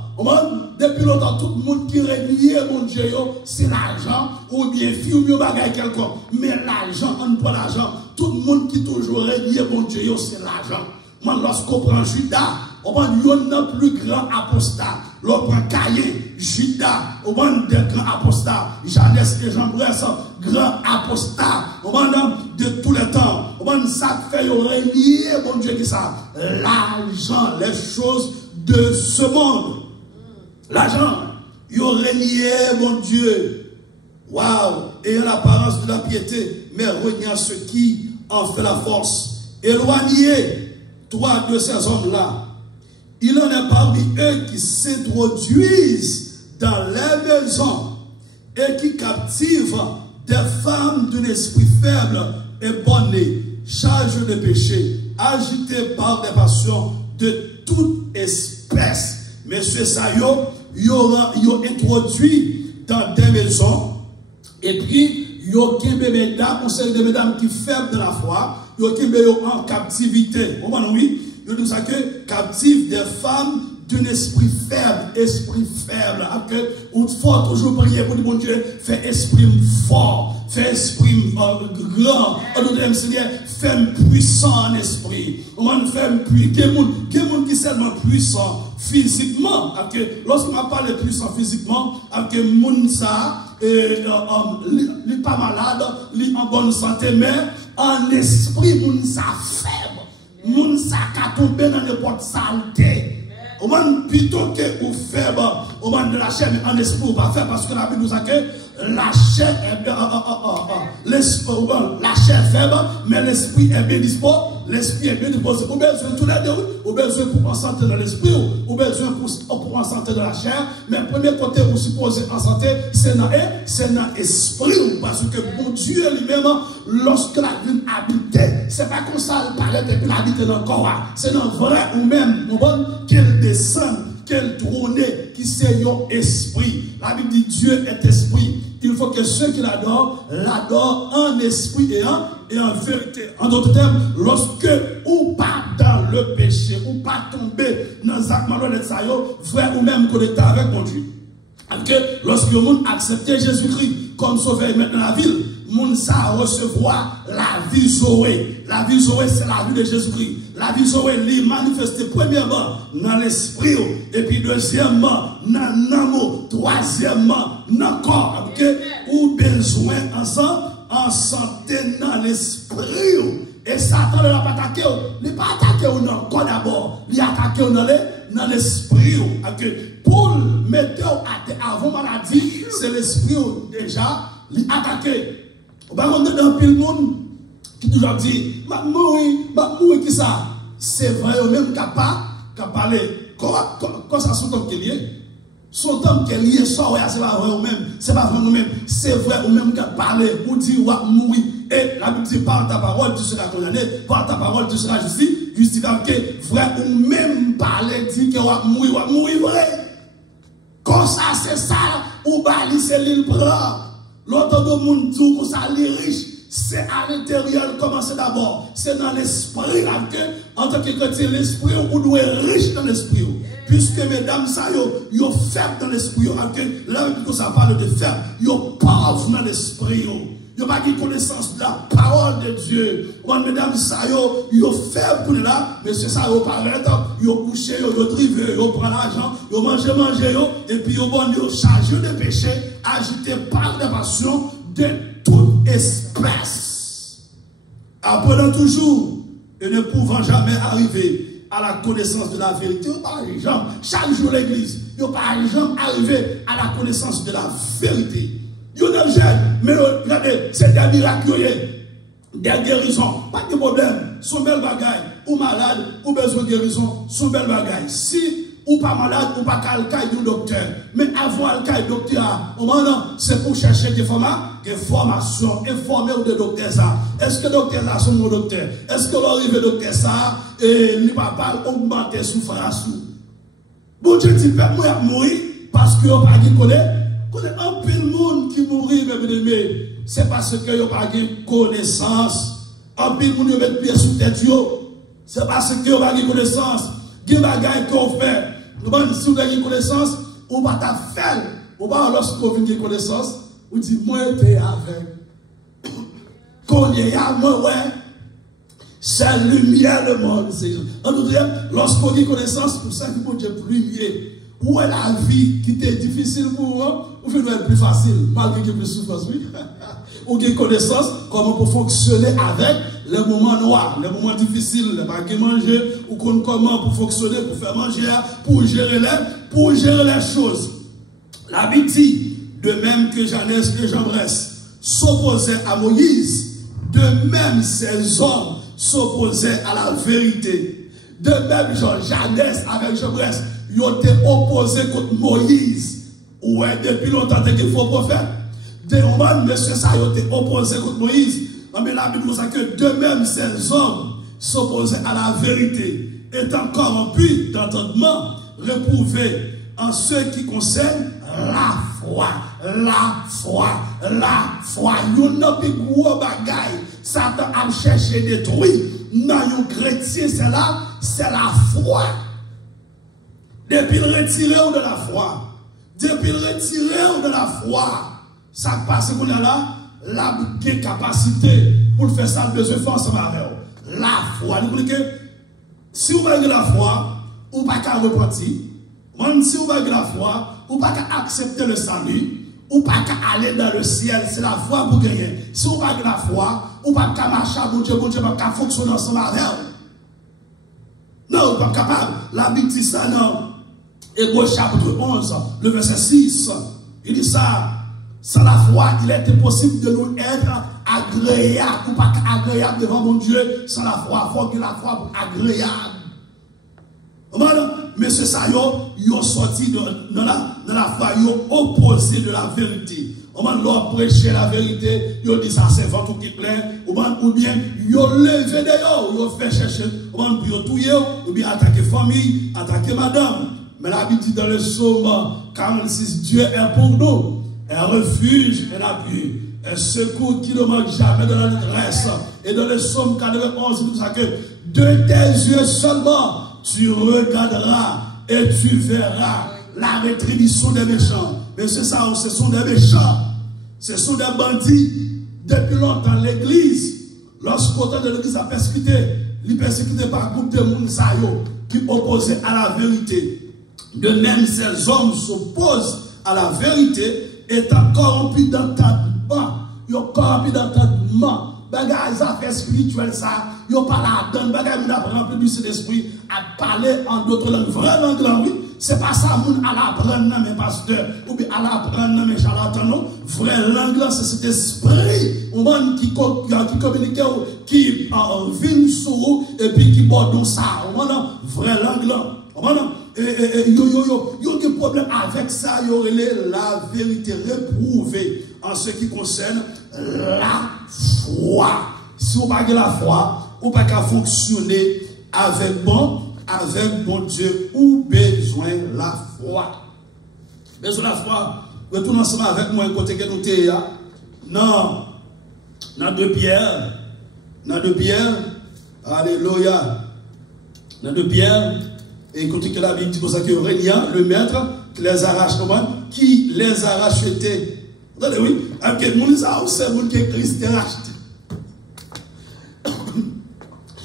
tout le monde qui renie mon Dieu, c'est l'argent, ou bien fille, ou bien bagaille quelconque. Mais l'argent, on prend l'argent. Tout le monde qui toujours renie mon Dieu, c'est l'argent. Moi, lorsqu'on prend Judas, on prend un plus grand apostat. l'autre prend Caïn, Judas, au monde des grands apostats, Janès et Jean Bresse, grands apostats, au monde de tous les temps, au monde ça fait régner, bon Dieu, qui ça? L'argent, les choses de ce monde. L'argent, il régné, bon Dieu. Waouh! Ayant l'apparence de la piété, mais reniant ce qui en fait la force. Éloignez-toi de ces hommes-là. Il en est parmi eux qui s'introduisent dans les maisons et qui captivent des femmes d'un esprit faible et bonné, chargées de péché, agitées par des passions de toute espèce. Messieurs Sayo, ils ont introduit dans des maisons et puis ils ont mesdames, conseil de mesdames qui faibles de la foi, ils ont en captivité. Oui, ils disent que captive des femmes d'un esprit faible, il faut toujours prier pour le bon Dieu, fait esprit fort, fait esprit grand, Seigneur, fait puissant en esprit. On fait puissant, quelqu'un qui est seulement puissant physiquement, lorsqu'on parle de puissant physiquement, que moun ça, il n'est pas malade, il est en bonne santé, mais en esprit, moun ça faible, moun ça a tombé dans n'importe saleté. Au moins, plutôt que vous faites, au moins de la chair, mais en esprit, vous pas faire parce que la Bible nous a que la chair est la chair faible, mais l'esprit est bien disposé. L'esprit est bien disposé. Vous avez besoin de tous les deux, vous avez besoin pour en santé dans l'esprit, vous avez besoin pour en santé dans la chair, mais le premier côté, vous supposez en santé, c'est dans l'esprit, parce que mon Dieu lui-même, lorsque la vie habitait, c'est pas comme ça, il parlait depuis l'habiter dans le corps, c'est dans le vrai ou même, qu'elle descend, qu'elle trône, qui c'est un esprit. La Bible dit Dieu est esprit. Il faut que ceux qui l'adorent en esprit et en vérité. En d'autres termes, lorsque ou pas dans le péché, ou pas tomber dans les actes malhonnêtes, vrai ou même connecté avec mon Dieu. Parce que lorsque le monde accepte Jésus-Christ comme sauveur maintenant dans la ville, moun sa recevoir la vie Zoé. La vie Zoé, c'est la vie de Jésus-Christ. La vie Zoé, lui manifesté premièrement dans l'esprit, et puis deuxièmement dans l'amour, troisièmement dans le corps. Ou besoin ensemble, en santé dans l'esprit. Et Satan ne l'a pas attaqué. Il n'a pas attaqué dans le corps d'abord. Il a attaqué dans l'esprit. Pour mettre avant maladie, c'est l'esprit déjà, il a attaqué. Par contre, dans le monde qui toujours dit, mourir qui ça? C'est vrai, même capable de parler. Quand ça son homme qui est lié? Son homme qui est lié, c'est pas vrai ou même. C'est pas vrai ou même. C'est vrai ou même qui parler pour dire, mourir. Et la Bible dit, par ta parole, tu seras condamné. Par ta parole, tu seras justifié. Vrai ou même parler, dit que mourir vrai. Quand ça, c'est ça, ou bali, c'est l'île bras. L'autre de monde dit que ça est riche, c'est à l'intérieur, commencer d'abord. C'est dans l'esprit là que, en tant que chrétien, l'esprit, vous doit être riche dans l'esprit. Puisque mesdames, ça, vous êtes faibles dans l'esprit. Là, ça parle de faible, vous êtes pauvres dans l'esprit. Vous n'avez pas de connaissance de la parole de Dieu. Mesdames, ça, vous êtes faibles pour là, mais c'est ça, vous parlez, vous couchez, vous trivez, vous prenez l'argent, vous mangez, et puis vous chargez de péché, agité par des passions de toute espèce. Apprenant toujours et ne pouvant jamais arriver à la connaissance de la vérité. Par exemple, chaque jour l'église, par exemple, arriver à la connaissance de la vérité. Vous n'avez jamais, mais regardez, c'est des miracles, des guérisons, pas de problème. Son bel bagaille, ou malade, ou besoin de guérison, son bel bagaille. Si ou pas malade, ou pas quelqu'un du docteur. Mais avant le cas du docteur, c'est pour chercher des formations, informer de docteur ça. Est-ce que le docteur ça sont mon docteur? Est-ce que l'arrivée de docteur ça, il ne va pas augmenter souffrance? Bon Dieu dit, moi, mourir parce que vous ne connaissez pas. Un peu de monde qui mourit, mais c'est parce que vous n'avez pas de connaissance. Un peu de monde qui met pied sous tête, c'est parce que vous n'avez pas de connaissance. Il y a des bagages qu'on fait. Si vous avez une connaissance, vous ne pouvez pas faire. Vous ne pouvez pas, lorsque vous avez une connaissance, vous dites, moi, je suis avec. Quand il y a moi, ouais, c'est lumière le monde. En tout cas, lorsque vous avez une connaissance, vous savez que vous êtes lumière. Où est la vie qui était difficile pour vous, ou fait être plus facile, malgré qu'il y ait plus de souffrance, oui. Ou qu'il y ait connaissance, comment pour fonctionner avec les moments noirs, les moments difficiles, les bagues manger, ou comment pour fonctionner, pour faire manger, pour gérer les choses. La Bible dit, de même que Janès et Jambres s'opposaient à Moïse, de même ces hommes s'opposaient à la vérité. De même, Janès avec Jambres, ils ont été opposés contre Moïse. Ouais, depuis longtemps, qu'il faut prophète. Des moments, monsieur, ça, ils ont été opposés contre Moïse. Mais la Bible dit que de même, ces hommes s'opposaient à la vérité, étant corrompus d'entendement, réprouvés en ce qui concerne la foi. La foi. La foi. Yon n'a plus gros bagaille. Satan a cherché détruire. Non, yon chrétien, c'est la foi. Depuis le retirer de la foi, depuis le retirer de la foi, ça passe qu'on a là, la capacité pour faire ça, besoin de force avec la foi. Si vous avez la foi, vous ne pouvez pas repentir. Même si vous avez la foi, vous ne pouvez pas accepter le salut, vous ne pouvez pas aller dans le ciel. C'est la foi pour gagner. Si vous avez la foi, vous ne pouvez pas marcher à Dieu, vous ne pouvez pas fonctionner ensemble avec vous. Non, vous n'êtes pas capable. La Bible dit ça, non. Hébreux chapitre 11, le verset 6, il dit ça, sans la foi, il est impossible de nous être agréables, ou pas agréables devant mon Dieu, sans la foi, il faut que la foi soit agréable. Mais c'est ça, ils ont sorti dans la foi, ils ont opposé de la vérité. Leur prêcher la vérité, ils ont dit ça, c'est ventre qui plaît, ou bien ils ont levé d'ailleurs, ils ont fait chercher, puis ils ont tué, ou bien attaquer famille, attaquer madame. Mais la Bible dit dans le psaume 46, Dieu est pour nous, un refuge, un appui, un secours qui ne manque jamais de la détresse. Et dans le psaume 91, c'est tout ça que de tes yeux seulement, tu regarderas et tu verras la rétribution des méchants. Mais c'est ça, ce sont des méchants, ce sont des bandits. Depuis longtemps, l'église, lorsqu'autant de l'église a persécuté, il persécuté par groupe de monde qui opposaient à la vérité. De même, ces hommes s'opposent à la vérité, étant corrompus d'entendement. Ils sont corrompus d'entendement. Bagage affaires spirituelles, ça. Ils n'ont pas la donne. Bagage qui apprend plus du Saint-Esprit à parler en d'autres langues. Vraie langue, là, oui. C'est pas ça, moun à l'apprendre, mes pasteurs, ou bien à l'apprendre, mes charlatans, non. Vraie langue, là, c'est cet esprit. On va qui communique, qui vit sur vous, et puis qui borde dans ça. On va vraie langue, là. On va yo des problèmes avec ça, yo la vérité réprouvée en ce qui concerne la foi. Si vous n'avez pas la foi, vous ne pouvez pas fonctionner avec bon Dieu, ou besoin la foi. Besoin la foi. Retournez ensemble avec moi, côté que nous sommes. Non. Dans 2 Pierre. Dans 2 Pierre. Alléluia. Dans 2 Pierre. Et écoutez que la Bible dit pour ça que Régnian, le maître, qui les arrache, qui les a rachetés. Vous entendez, oui? Avec le monde, c'est le monde qui est Christ racheté.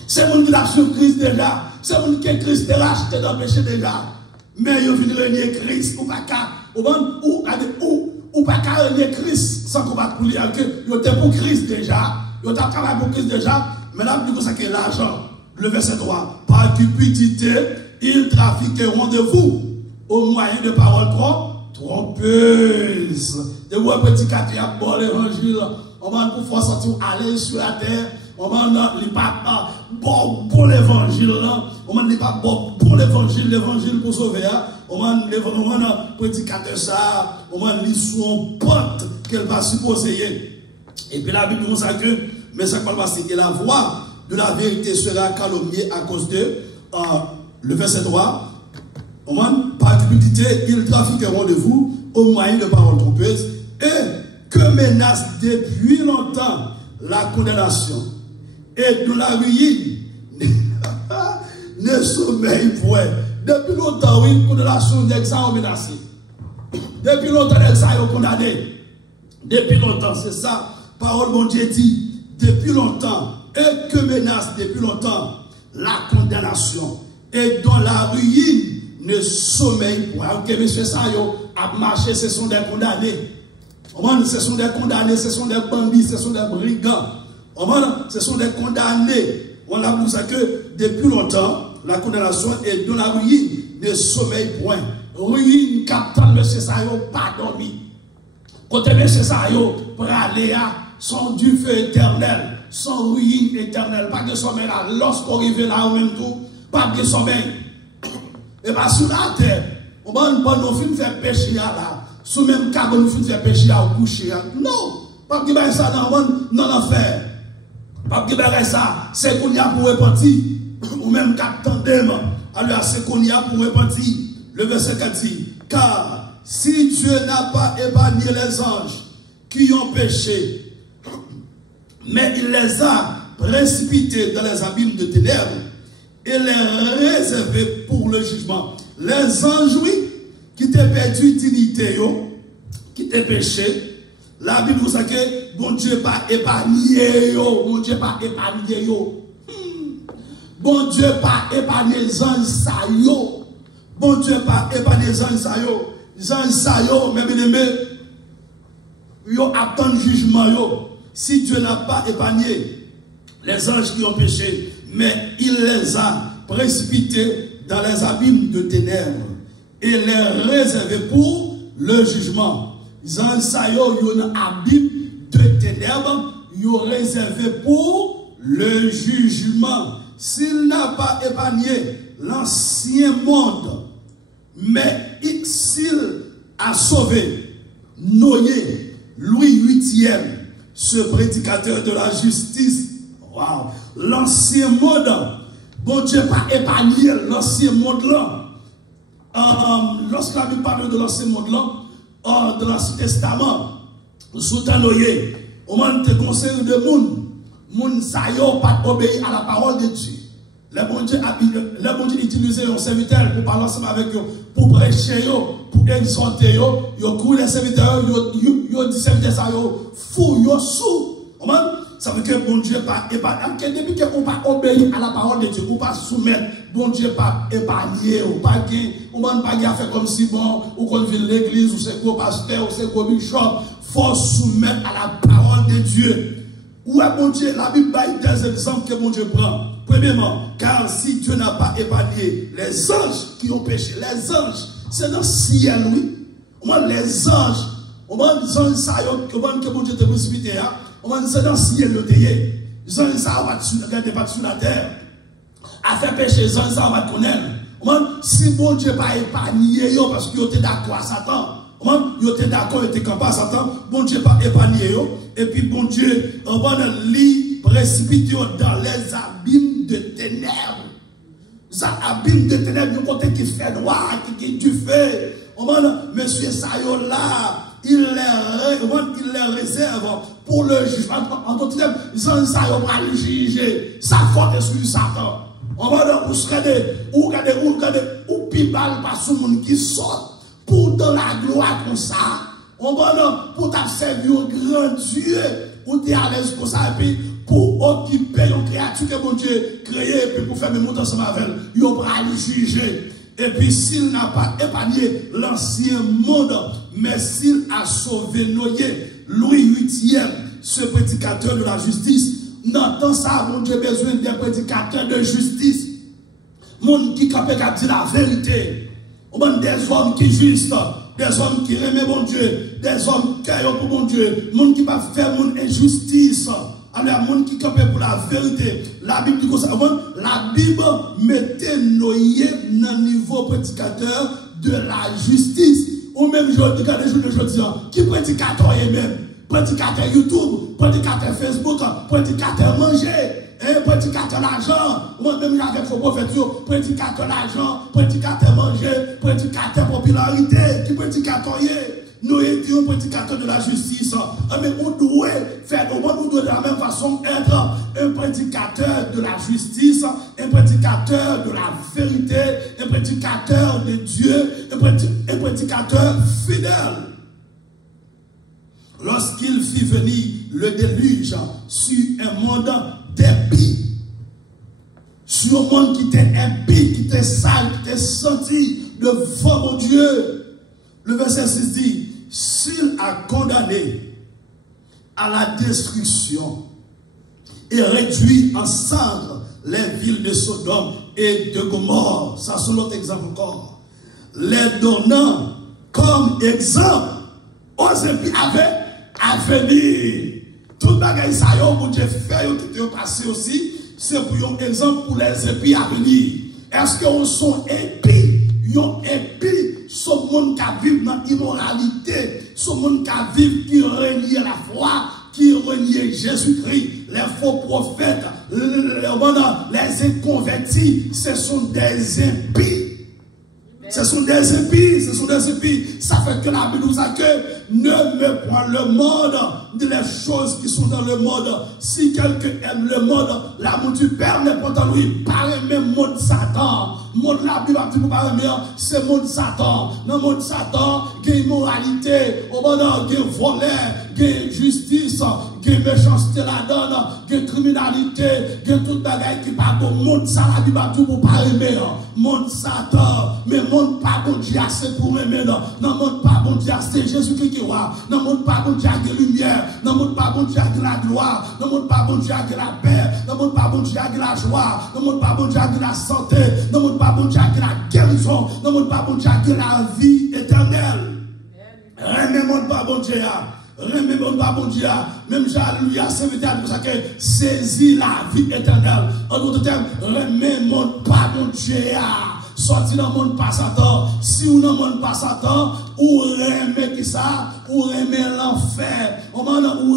C'est le monde qui a sur Christ déjà. C'est le monde qui est Christ racheté dans le péché déjà. Mais il vient régner Christ, ou pas qu'à régner Christ sans combattre pour lui. Il était pour Christ déjà. Il était travaillé pour Christ déjà. Mais là, il dit que l'argent. Le verset 3. Par cupidité, ils trafiqueront de vous au moyen de paroles trompeuses. De vous, petit cas, qui a bon l'évangile, on va nous faire sortir aller sur la terre, on va nous pas bon l'évangile, on va nous pas bon l'évangile pour sauver, on va nous prédicateur ça, on va nous son pote qu'elle va supposer. Et puis la Bible nous dit que, mais ça va passer, que la voix de la vérité sera calomniée à cause de le verset 3, par cupidité, ils trafiqueront de vous au moyen de paroles trompeuses et que menace depuis longtemps la condamnation et de la ruine ne sommeille point. Depuis longtemps, oui, condamnation d'examen menacé. Depuis longtemps, l'examen condamné. Depuis longtemps, c'est ça. Parole bon Dieu dit, depuis longtemps, et que menace depuis longtemps la condamnation et dont la ruine ne sommeille point. Ok, monsieur Sayo a marché, ce sont des condamnés. Ce sont des condamnés, ce sont des bandits, ce sont des brigands. Ce sont des condamnés. On a vu ça que depuis longtemps, la condamnation est dans la ruine, ne sommeille point. Ruine, captain, monsieur Sayo, pas dormi. Côté monsieur Sayo, pour aller à son du feu éternel, son ruine éternelle, pas de sommeil là, lorsqu'on arrive là, ou même tout, pas de sommeil. Et bien, sur la terre, on va nous faire péché là, sous même cas, on nous fait péché à coucher. Non, pas de ça dans l'enfer. Pas de ça, c'est qu'on y a pour repentir, ou même captain d'aimant, alors c'est qu'on y a pour repentir. Le verset 4 dit, car si Dieu n'a pas épargné les anges qui ont péché, mais il les a précipités dans les abîmes de ténèbres et les réservé pour le jugement. Les anges, oui, qui t'ont perdu dignité, qui t'ont péché, la Bible vous sait que bon Dieu pas épargné, bon Dieu pas épargné, bon Dieu pas épargné les anges, bon Dieu pas épargné les anges, mais bien aimé, yo attend le jugement, si Dieu n'a pas épargné les anges qui ont péché, mais il les a précipités dans les abîmes de ténèbres et les réservé pour le jugement. Les anges, yo un abîme de ténèbres, yo réservé pour le jugement. S'il n'a pas épargné l'ancien monde, mais s'il a sauvé Noé, Louis VIIIe, ce prédicateur de la justice, wow, l'ancien monde, bon Dieu pas épargné l'ancien monde là. Lorsque la Bible parle de l'ancien monde là, dans l'Ancien Testament, sous Noé, on m'a te conseillé de moun sa yo pas obéir à la parole de Dieu. Les bon Dieu utilisent un serviteur pour parler ensemble avec eux, pour prêcher, pour exhorter, yo couvre les serviteurs, yo dit serviteurs ça yo fou, yo sous. Ça veut dire que bon Dieu pas épargné. Depuis qu'on pas obéir à la parole de Dieu, ou pas soumettre, bon Dieu pas épargné, ou pas faire comme si bon, ou qu'on vient l'église, ou c'est quoi pasteur, ou c'est quoi bishop, faut soumettre à la parole de Dieu. Où est bon Dieu? La Bible a des exemples que bon Dieu prend. Premièrement, car si Dieu n'a pas épargné les anges qui ont péché, les anges, c'est dans le ciel, oui. Les anges, les anges, ça y est, que bon Dieu te précipité, c'est dans le ciel, les anges, ça va pas sur la terre. À faire péché, les anges, ça va connaître. Si bon Dieu n'a pas épargné, parce qu'il était d'accord à Satan, il était d'accord, il était campé à Satan, bon Dieu n'a pas épargné, et puis bon Dieu, on va lui précipiter dans les abîmes de ténèbres. Les abîmes de ténèbres, le côté qui fait noir, qui du feu. Monsieur Sayo là, il les réserve pour le jugement. En d'autres termes, Sayo va le juger. Sa faute est sur Satan. On va dire, ou pibal pas sur le monde qui sort pour dans la gloire comme ça. On va dire, pour t'observer au grand Dieu, ou t'es à l'aise comme ça, et puis pour occuper une créature que mon Dieu créé, et puis pour faire mes mots ensemble avec elle, il va le juger. Et puis s'il n'a pas épargné l'ancien monde, mais s'il a sauvé Noé, Louis VIIIe, ce prédicateur de la justice, dans temps ça, mon Dieu a besoin d'un prédicateur de justice. Monde qui capable de dire la vérité. Des hommes qui justes, des hommes qui aiment mon Dieu, des hommes qui aiment pour mon Dieu, monde qui va faire mon injustice. Alors, monde qui capable pour la vérité. La Bible dit ça. La Bible mettait Noé dans le niveau prédicateur de la justice. Ou même, je regarde les jours d'aujourd'hui, qui prédicateur est même? Prédicateur YouTube, prédicateur Facebook, prédicateur manger. Prédicateur l'argent, moi-même avec vos prophètes, prédicateur l'argent, prédicateur manger, prédicateur popularité, qui prédicateur est. Nous étions prédicateurs de la justice, mais on doit faire, on doit de la même façon être un prédicateur de la justice, un prédicateur de la vérité, un prédicateur de Dieu, un prédicateur fidèle. Lorsqu'il fit venir le déluge sur un monde d'impie, sur un monde qui était impie, qui était sale, qui était senti, devant mon Dieu. Le verset 6 dit, s'il a condamné à la destruction et réduit en cendres les villes de Sodome et de Gomorrhe, ça c'est l'autre exemple encore, les donnant comme exemple aux impies à venir. Tout le bagage ça y est, pour Dieu fait, tout est passé aussi, c'est pour un exemple pour les impies à venir. Est-ce qu'on sont impies? Yon impies, ce monde qui vit dans l'immoralité, ce monde qui vit qui renie la foi, qui renie Jésus-Christ, les faux prophètes, les inconvertis, ce sont des impies. Ce sont des impies, ce sont des impies. Ça fait que la Bible nous a que ne me prends le monde, les choses qui sont dans le monde. Si quelqu'un aime le monde, l'amour du Père n'est pas dans lui. Par le même monde Satan. Monde la Bible a dit pour parler bien, c'est monde Satan. Dans le monde Satan, il y a immoralité, il y a volet, il y a justice, il y a méchanceté là-dedans, il y a criminalité, il y a tout bagage qui parle au monde ça la Bible a dit pour parler bien. Monde Satan, mais monde pas bon Dieu c'est pour m'aimer. Non, monde pas bon Dieu c'est Jésus-Christ qui voit. Non, monde pas bon Dieu qui lumière. Non, monde pas bon Dieu qui la gloire. Non, monde pas bon Dieu qui la paix. Non, monde pas bon Dieu qui la joie. Non, monde pas bon Dieu qui la santé. Non, monde pas bon Dieu qui la guérison. Non, monde pas bon Dieu qui la vie éternelle. Remets monde pas bon Dieu. Remets monde pas bon Dieu. Même Alléluia, c'est pour ça que saisis la vie éternelle. En d'autres termes, remets monde pas bon Dieu. Sorti dans le monde pas Satan. Si vous dans le monde pas Satan, ou remet qui ça, ou remet l'enfer, ou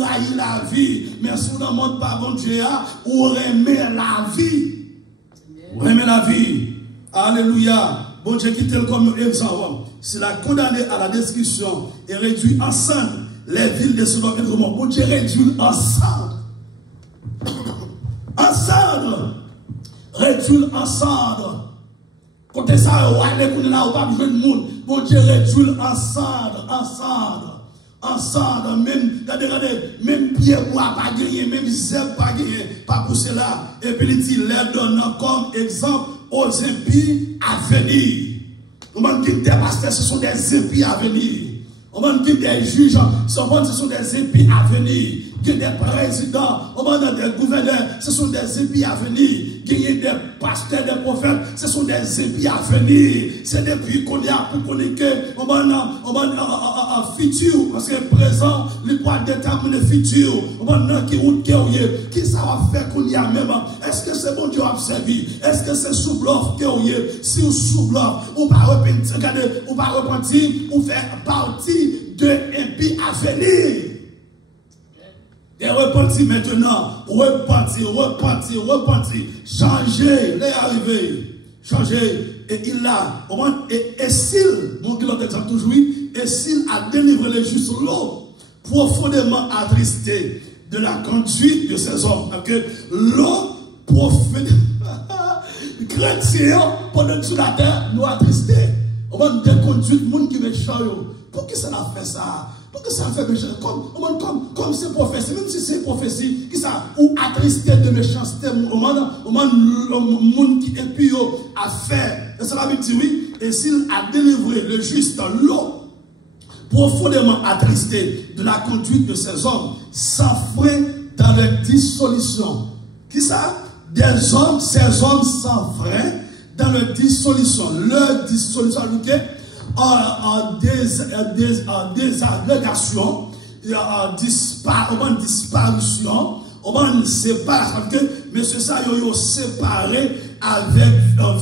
haït la vie. Mais si vous dans le monde pas bon Dieu, ou remet la vie. Ou remet la vie. Alléluia. Bon Dieu qui tel comme exemple. S'il a condamné à la destruction et réduit en cendres les villes de Sodome et de Gomorrhe. Bon Dieu réduit en cendres. En cendres. Réduit en cendres. Quand ça, on est là, on pas besoin de monde. Bon Dieu réduit ensemble, même pierre bois pas gagné, même zèbre pas gagné, pas pour cela. Et puis il dit, les donnant comme exemple aux impies à venir. On m'a dit des pasteurs, ce sont des impies à venir. On m'a dit des juges, ce sont des impies à venir. Des présidents, on m'a dit des gouverneurs, ce sont des impies à venir. Gagner des pasteurs, des prophètes, ce sont des impies à venir. C'est depuis qu'on y a pour connaître, on va en futur, parce que présent, le poids détermine le futur. On va qui ça va faire qu'on y a même. Est-ce que c'est bon Dieu a servi? Est-ce que c'est sous bluff si vous sous bluff, on va repentir, regardez, on va repentir, on fait partie de impies à venir. Et repentir maintenant, repentir. Changer, les arriver. Changer. Et il a, et s'il, mon l'autre exemple toujours, et s'il a délivré les justes l'eau, profondément attristé de la conduite de ces hommes. Parce que l'eau profondément, chrétien, pendant sur la terre, nous attristé. On va déconduire le monde qui est méchant. Pourquoi ça a fait ça? Pourquoi ça fait méchant? Comme c'est prophétie, même si c'est prophétie, qui ça, ou attristé de méchanceté, au monde qui est puis à faire. Et ça va me dire oui, et s'il a délivré le juste l'eau, profondément attristé de la conduite de ces hommes, sans frein dans leur dissolution. Qui ça? Des hommes, ces hommes sans frein dans leur dissolution. Leur dissolution, en désagrégation, en disparition, on sépare, parce que M. Sayo séparé avec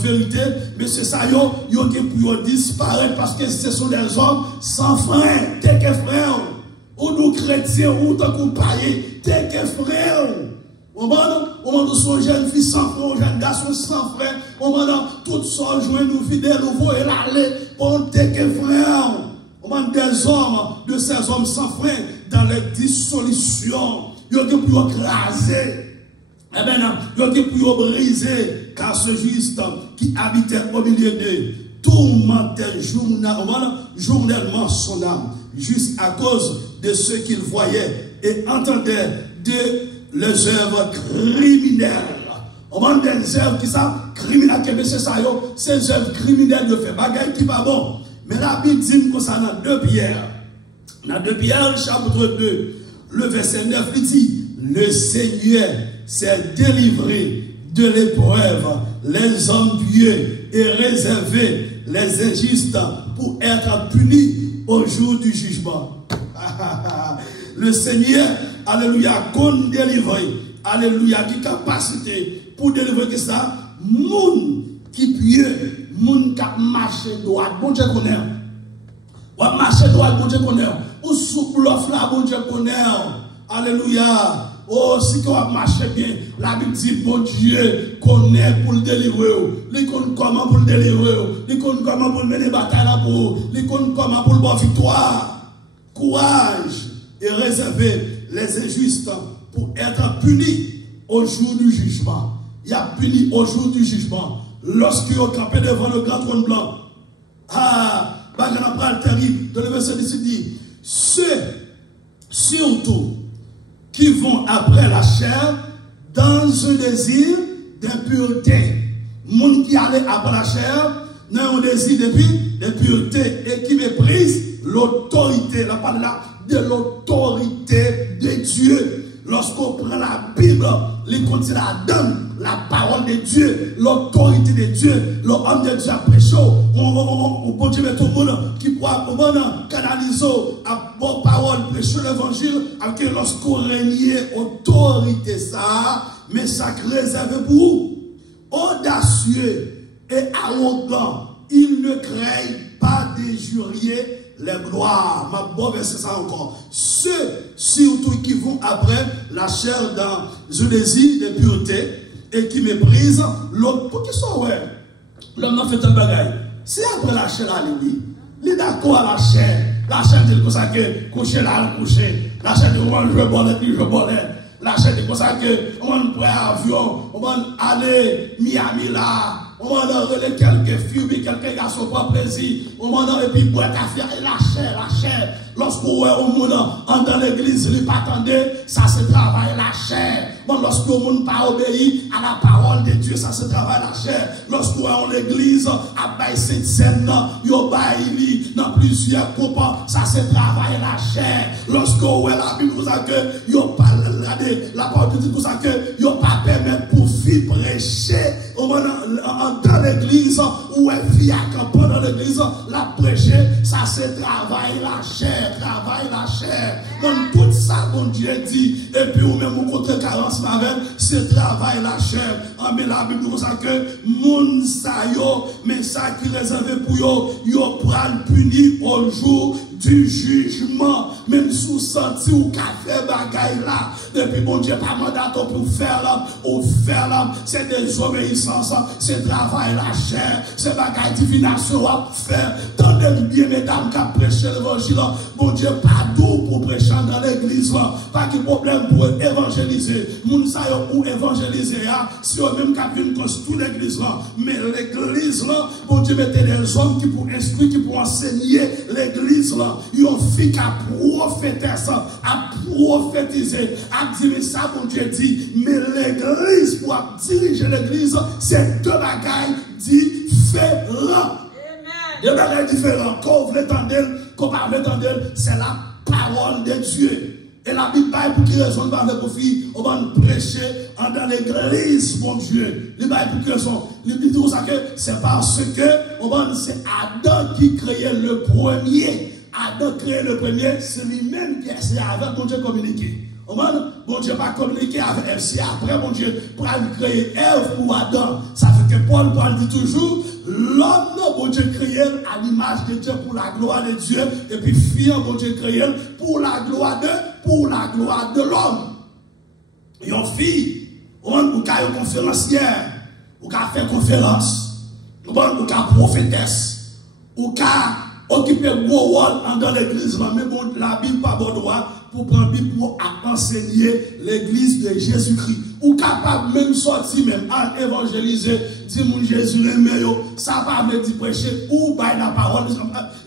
vérité, M. Sayo pour disparaître parce que ce sont des hommes sans frein, t'es que frère, ou nous chrétiens, ou tant qu'on paye, t'es que frère. On m'a son jeune fille sans frère, jeune garçon sans frère, on m'a toutes sortes de nous fidèles, nous voyons l'aller, on t'es que frère. On m'a des hommes, de ces hommes sans frère, dans les dissolutions. Ils ont pour écraser. Eh bien, ils ont pour briser, car ce juste qui habitait au milieu d'eux tourmentait journellement son âme, juste à cause de ce qu'il voyait et entendait de les œuvres criminelles. On vend des œuvres qui sont criminelles, ces œuvres criminelles de fait, bagaille qui pas bon. Mais la Bible dit que ça dans 2 Pierre. Dans 2 Pierre, chapitre 2, le verset 9, il dit, le Seigneur s'est délivré de l'épreuve, les hommes pieux et réservé les injustes pour être punis au jour du jugement. Le Seigneur, alléluia, qu'on délivre, alléluia, qui capacité pour délivrer que ça, moun qui pieux, moun qui marche droit, bon Dieu connaît. Ou marche droit, bon Dieu connaît. Ou souple l'offre là, bon Dieu connaît. Alléluia. Oh, si tu marche bien, la Bible dit, bon Dieu connaît pour le délivrer. Il connaît comment pour le délivrer. Il connaît comment pour mener bataille là pour. Il connaît comment pour le bon victoire. Courage et réserver les injustes pour être punis au jour du jugement. Il y a puni au jour du jugement. Lorsqu'il est campé devant le grand trône blanc. Ah, bagarre terrible. De le verset dit, ceux surtout qui vont après la chair dans un désir d'impureté. Moun qui allait après la chair dans un désir d'impureté et qui méprise l'autorité. La parole là de l'autorité de Dieu. Lorsqu'on prend la Bible, les continue à donner la parole de Dieu, l'autorité de Dieu, l'homme de Dieu a prêché. On continue tout le monde qui pourra canaliser à bonne parole, prêcher l'évangile, avec lorsqu'on règne autorité ça, mais ça réservé pour vous. Audacieux et arrogant, il ne craignent pas d'injurier les gloires. Ma bonne verset ça encore. Ceux surtout qui vont après la chair dans un désir de pureté et qui méprisent l'autre. Pour qui sont ouais? L'homme a fait un bagage. Si après la chair là, lui, il est d'accord à la chair dit comme ça que coucher là, coucher. La chair dit on je voler. La chair dit comme ça que on prend avion, on va aller Miami là. On va donner quelques filles, quelques garçons pour plaisir. On va donner puis boire café et la chair. Lorsqu'on est au monde dans l'église, il pas attendre, ça se travaille la chair. Bon, lorsqu'on monde pas obéi à la parole de Dieu, ça se travaille la chair. Lorsqu'on est en l'église, à bail cette scène, yo baili dans plusieurs groupes, ça se travaille la chair. Lorsqu'on est la Bible vous a que yo pas la parole de Dieu vous a que yo pas permettre pour fille prêcher dans l'église ou est fille à camper dans l'église, la prêcher, ça se travaille la chair. Comme tout ça, mon Dieu dit, et puis ou même au contre carence avec, c'est travail la chair. Mais la Bible nous dit que moun sa yo, mais ça qui réservé pour yo pral puni au jour du jugement. Même sous senti ou café bagaille là, depuis mon Dieu pas mandat pour faire là, c'est désobéissance, c'est travail la chair, c'est bagaille divination à faire. Tendez bien mesdames qui prêché l'évangile. Mon Dieu, pas d'eau pour prêcher dans l'église. Pas de problème pour évangéliser. Moun sa yo pour évangéliser. Si on même qu'à venir construire l'église là. Mais l'église là, mon Dieu mettez des hommes qui pour instruire, qui pour enseigner l'église là. Ils ont fait qu'à prophéter ça, à prophétiser, à dire ça, mon Dieu dit. Mais l'église, pour diriger l'église, c'est deux bagailles différents. Deux bagailles différents. Quand vous l'entendez, c'est la parole de Dieu. Et la Bible, pour qui raison, on va prêcher dans l'église, mon Dieu. La Bible, pour qui raison? La Bible dit que c'est parce que c'est Adam qui créait le premier. Adam créé le premier, c'est lui-même qui est avec mon Dieu communiqué. Bon Dieu va communiquer avec Ève. Si après, mon Dieu, pour créer Ève pour Adam. Ça fait que Paul dit toujours, l'homme, bon Dieu créé à l'image de Dieu pour la gloire de Dieu. Et puis, fille, bon Dieu créé pour la gloire de l'homme. Et en fille, on a une conférencière, on a fait conférence, on a prophétesse, on a occupé un gros rôle dans l'église, mais bon, la Bible pas bon droit pour prendre Bible pour enseigner l'église de Jésus-Christ. Ou capable même sortir même à évangéliser si mon Jésus aime yo, ça va me dire prêcher ou by la parole.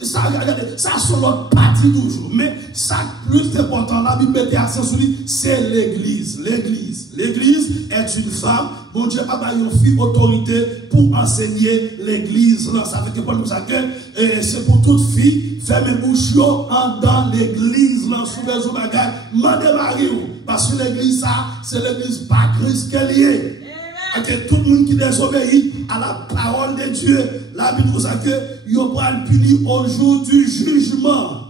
Ça, regardez, ça sur l'autre partie toujours. Mais ça, plus important, la Bible met accent sur lui, c'est l'église. L'église est une femme. Bon Dieu a donné une fille autorité pour enseigner l'église. Ça fait que pour nous ça que c'est pour toute fille, fermez bouche dans l'église, sous les eaux bagages, mandez Marie. Parce que l'église, ça, c'est l'église par Christ qu'elle y est. Et que tout le monde qui désobéit à la parole de Dieu, la Bible dit que il va le punir au jour du jugement.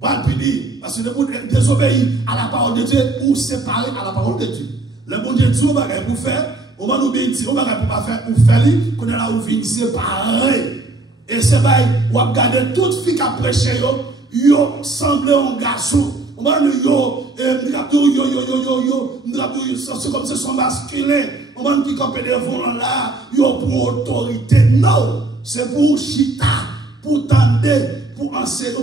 Va le punir. Parce que le monde désobéit à la parole de Dieu ou séparé à la parole de Dieu. Le bon Dieu dit, on va pour faire, on va nous dire, on va pour pas faire, ou faire, qu'on est là où vient séparer. Et c'est vrai, on va garder toute fille qui a prêché, yo semblé un garçon. On va nous c'est comme si sont masculins. On va nous dire qu'on peut devant là, yo pour autorité. Non, c'est pour chita, pour tendre, pour enseigner,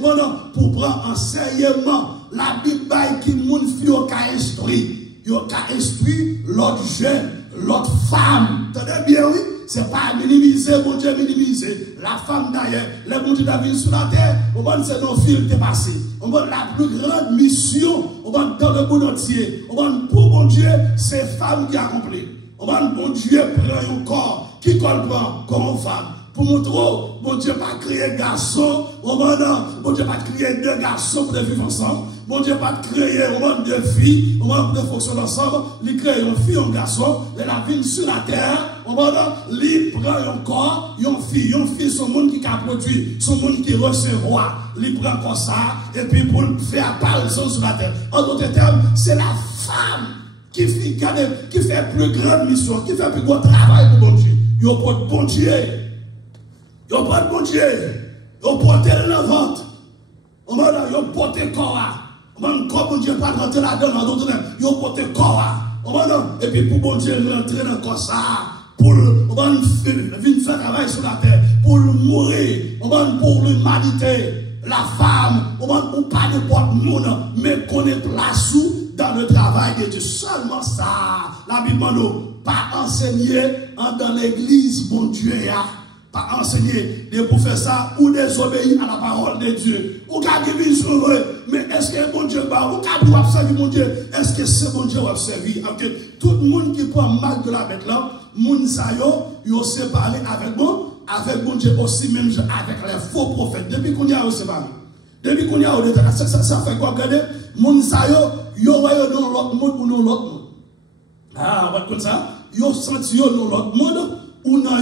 pour prendre enseignement. La Bible qui moun fi au cas instruit. Yo ka instruit l'autre jeune, l'autre femme. Tenez bien, oui? C'est pas minimiser, bon Dieu minimiser. La femme d'ailleurs, les bon Dieu d'avenir sur la terre, on va c'est nos fils dépassés. On va la plus grande mission, on va dans le monde entier. On va pour bon Dieu, c'est femme qui accomplit. On va bon Dieu prend un corps, qui comprend comme femme. Pour montrer, bon Dieu pas créer garçon, on va bon Dieu pas créer deux garçons pour vivre ensemble. Bon Dieu pas créer deux filles, on va fonctionner ensemble. Il crée une fille, un garçon, et la vie sur la terre, on va il prend un corps, une fille, son monde qui a produit, son monde qui recevoir, il prend comme ça, et puis pour faire apparition sur la terre. En d'autres termes, c'est la femme qui fait plus grande mission, qui fait plus grand travail pour bon Dieu. Il n'y a pas de bon Dieu. Il n'y a pas de bon Dieu. Il n'y a pas de la vente. On va là, il n'y a pas de corps. On va comme bon Dieu pas rentrer là-dedans, dans d'autres termes, il n'y a pas de corps. On va là, et puis pour bon Dieu rentrer dans le corps ça, pour on va venir faire travail sur la terre, pour mourir, on va pour l'humanité, la femme, on va pour pas n'importe monde, mais qu'on est place dans le travail de Dieu. Seulement ça, la Bible nous pas enseigner dans l'église, bon Dieu, pas enseigner pour faire ça ou désobéir à la parole de Dieu. Ou garder vision, mais est-ce que bon Dieu va, ou garder observer mon Dieu, est-ce que c'est bon Dieu va observer? Tout le monde qui prend mal de la bête là, moun sa yo séparé avec bon Dieu aussi, même avec les faux prophètes. Depuis qu'on y a séparé. Depuis qu'on y a ça fait quoi, regardez? Moun sa yo voyez dans l'autre monde ou dans l'autre monde. Ah, on va comme ça. Yo senti yo dans l'autre monde ou dans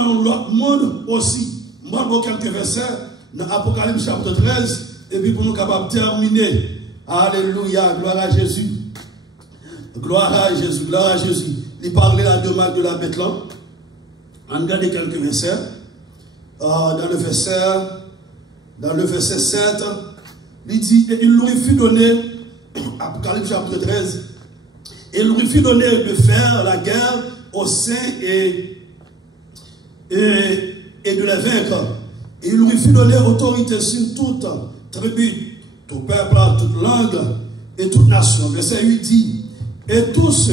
l'autre monde aussi. Moi, je quelques versets dans Apocalypse chapitre 13, et puis pour nous capables de terminer. Alléluia, gloire à Jésus. Gloire à Jésus, gloire à Jésus. Il parlait là de Marc de la bête là. On regarde quelques versets. Dans le verset 7, il dit, et il lui fit donner, Apocalypse chapitre 13, et il lui fit donner de faire la guerre aux saints et de les vaincre. Et il lui fit donner autorité sur toute tribu, tout peuple, toute langue et toute nation. Verset 8 dit, et tous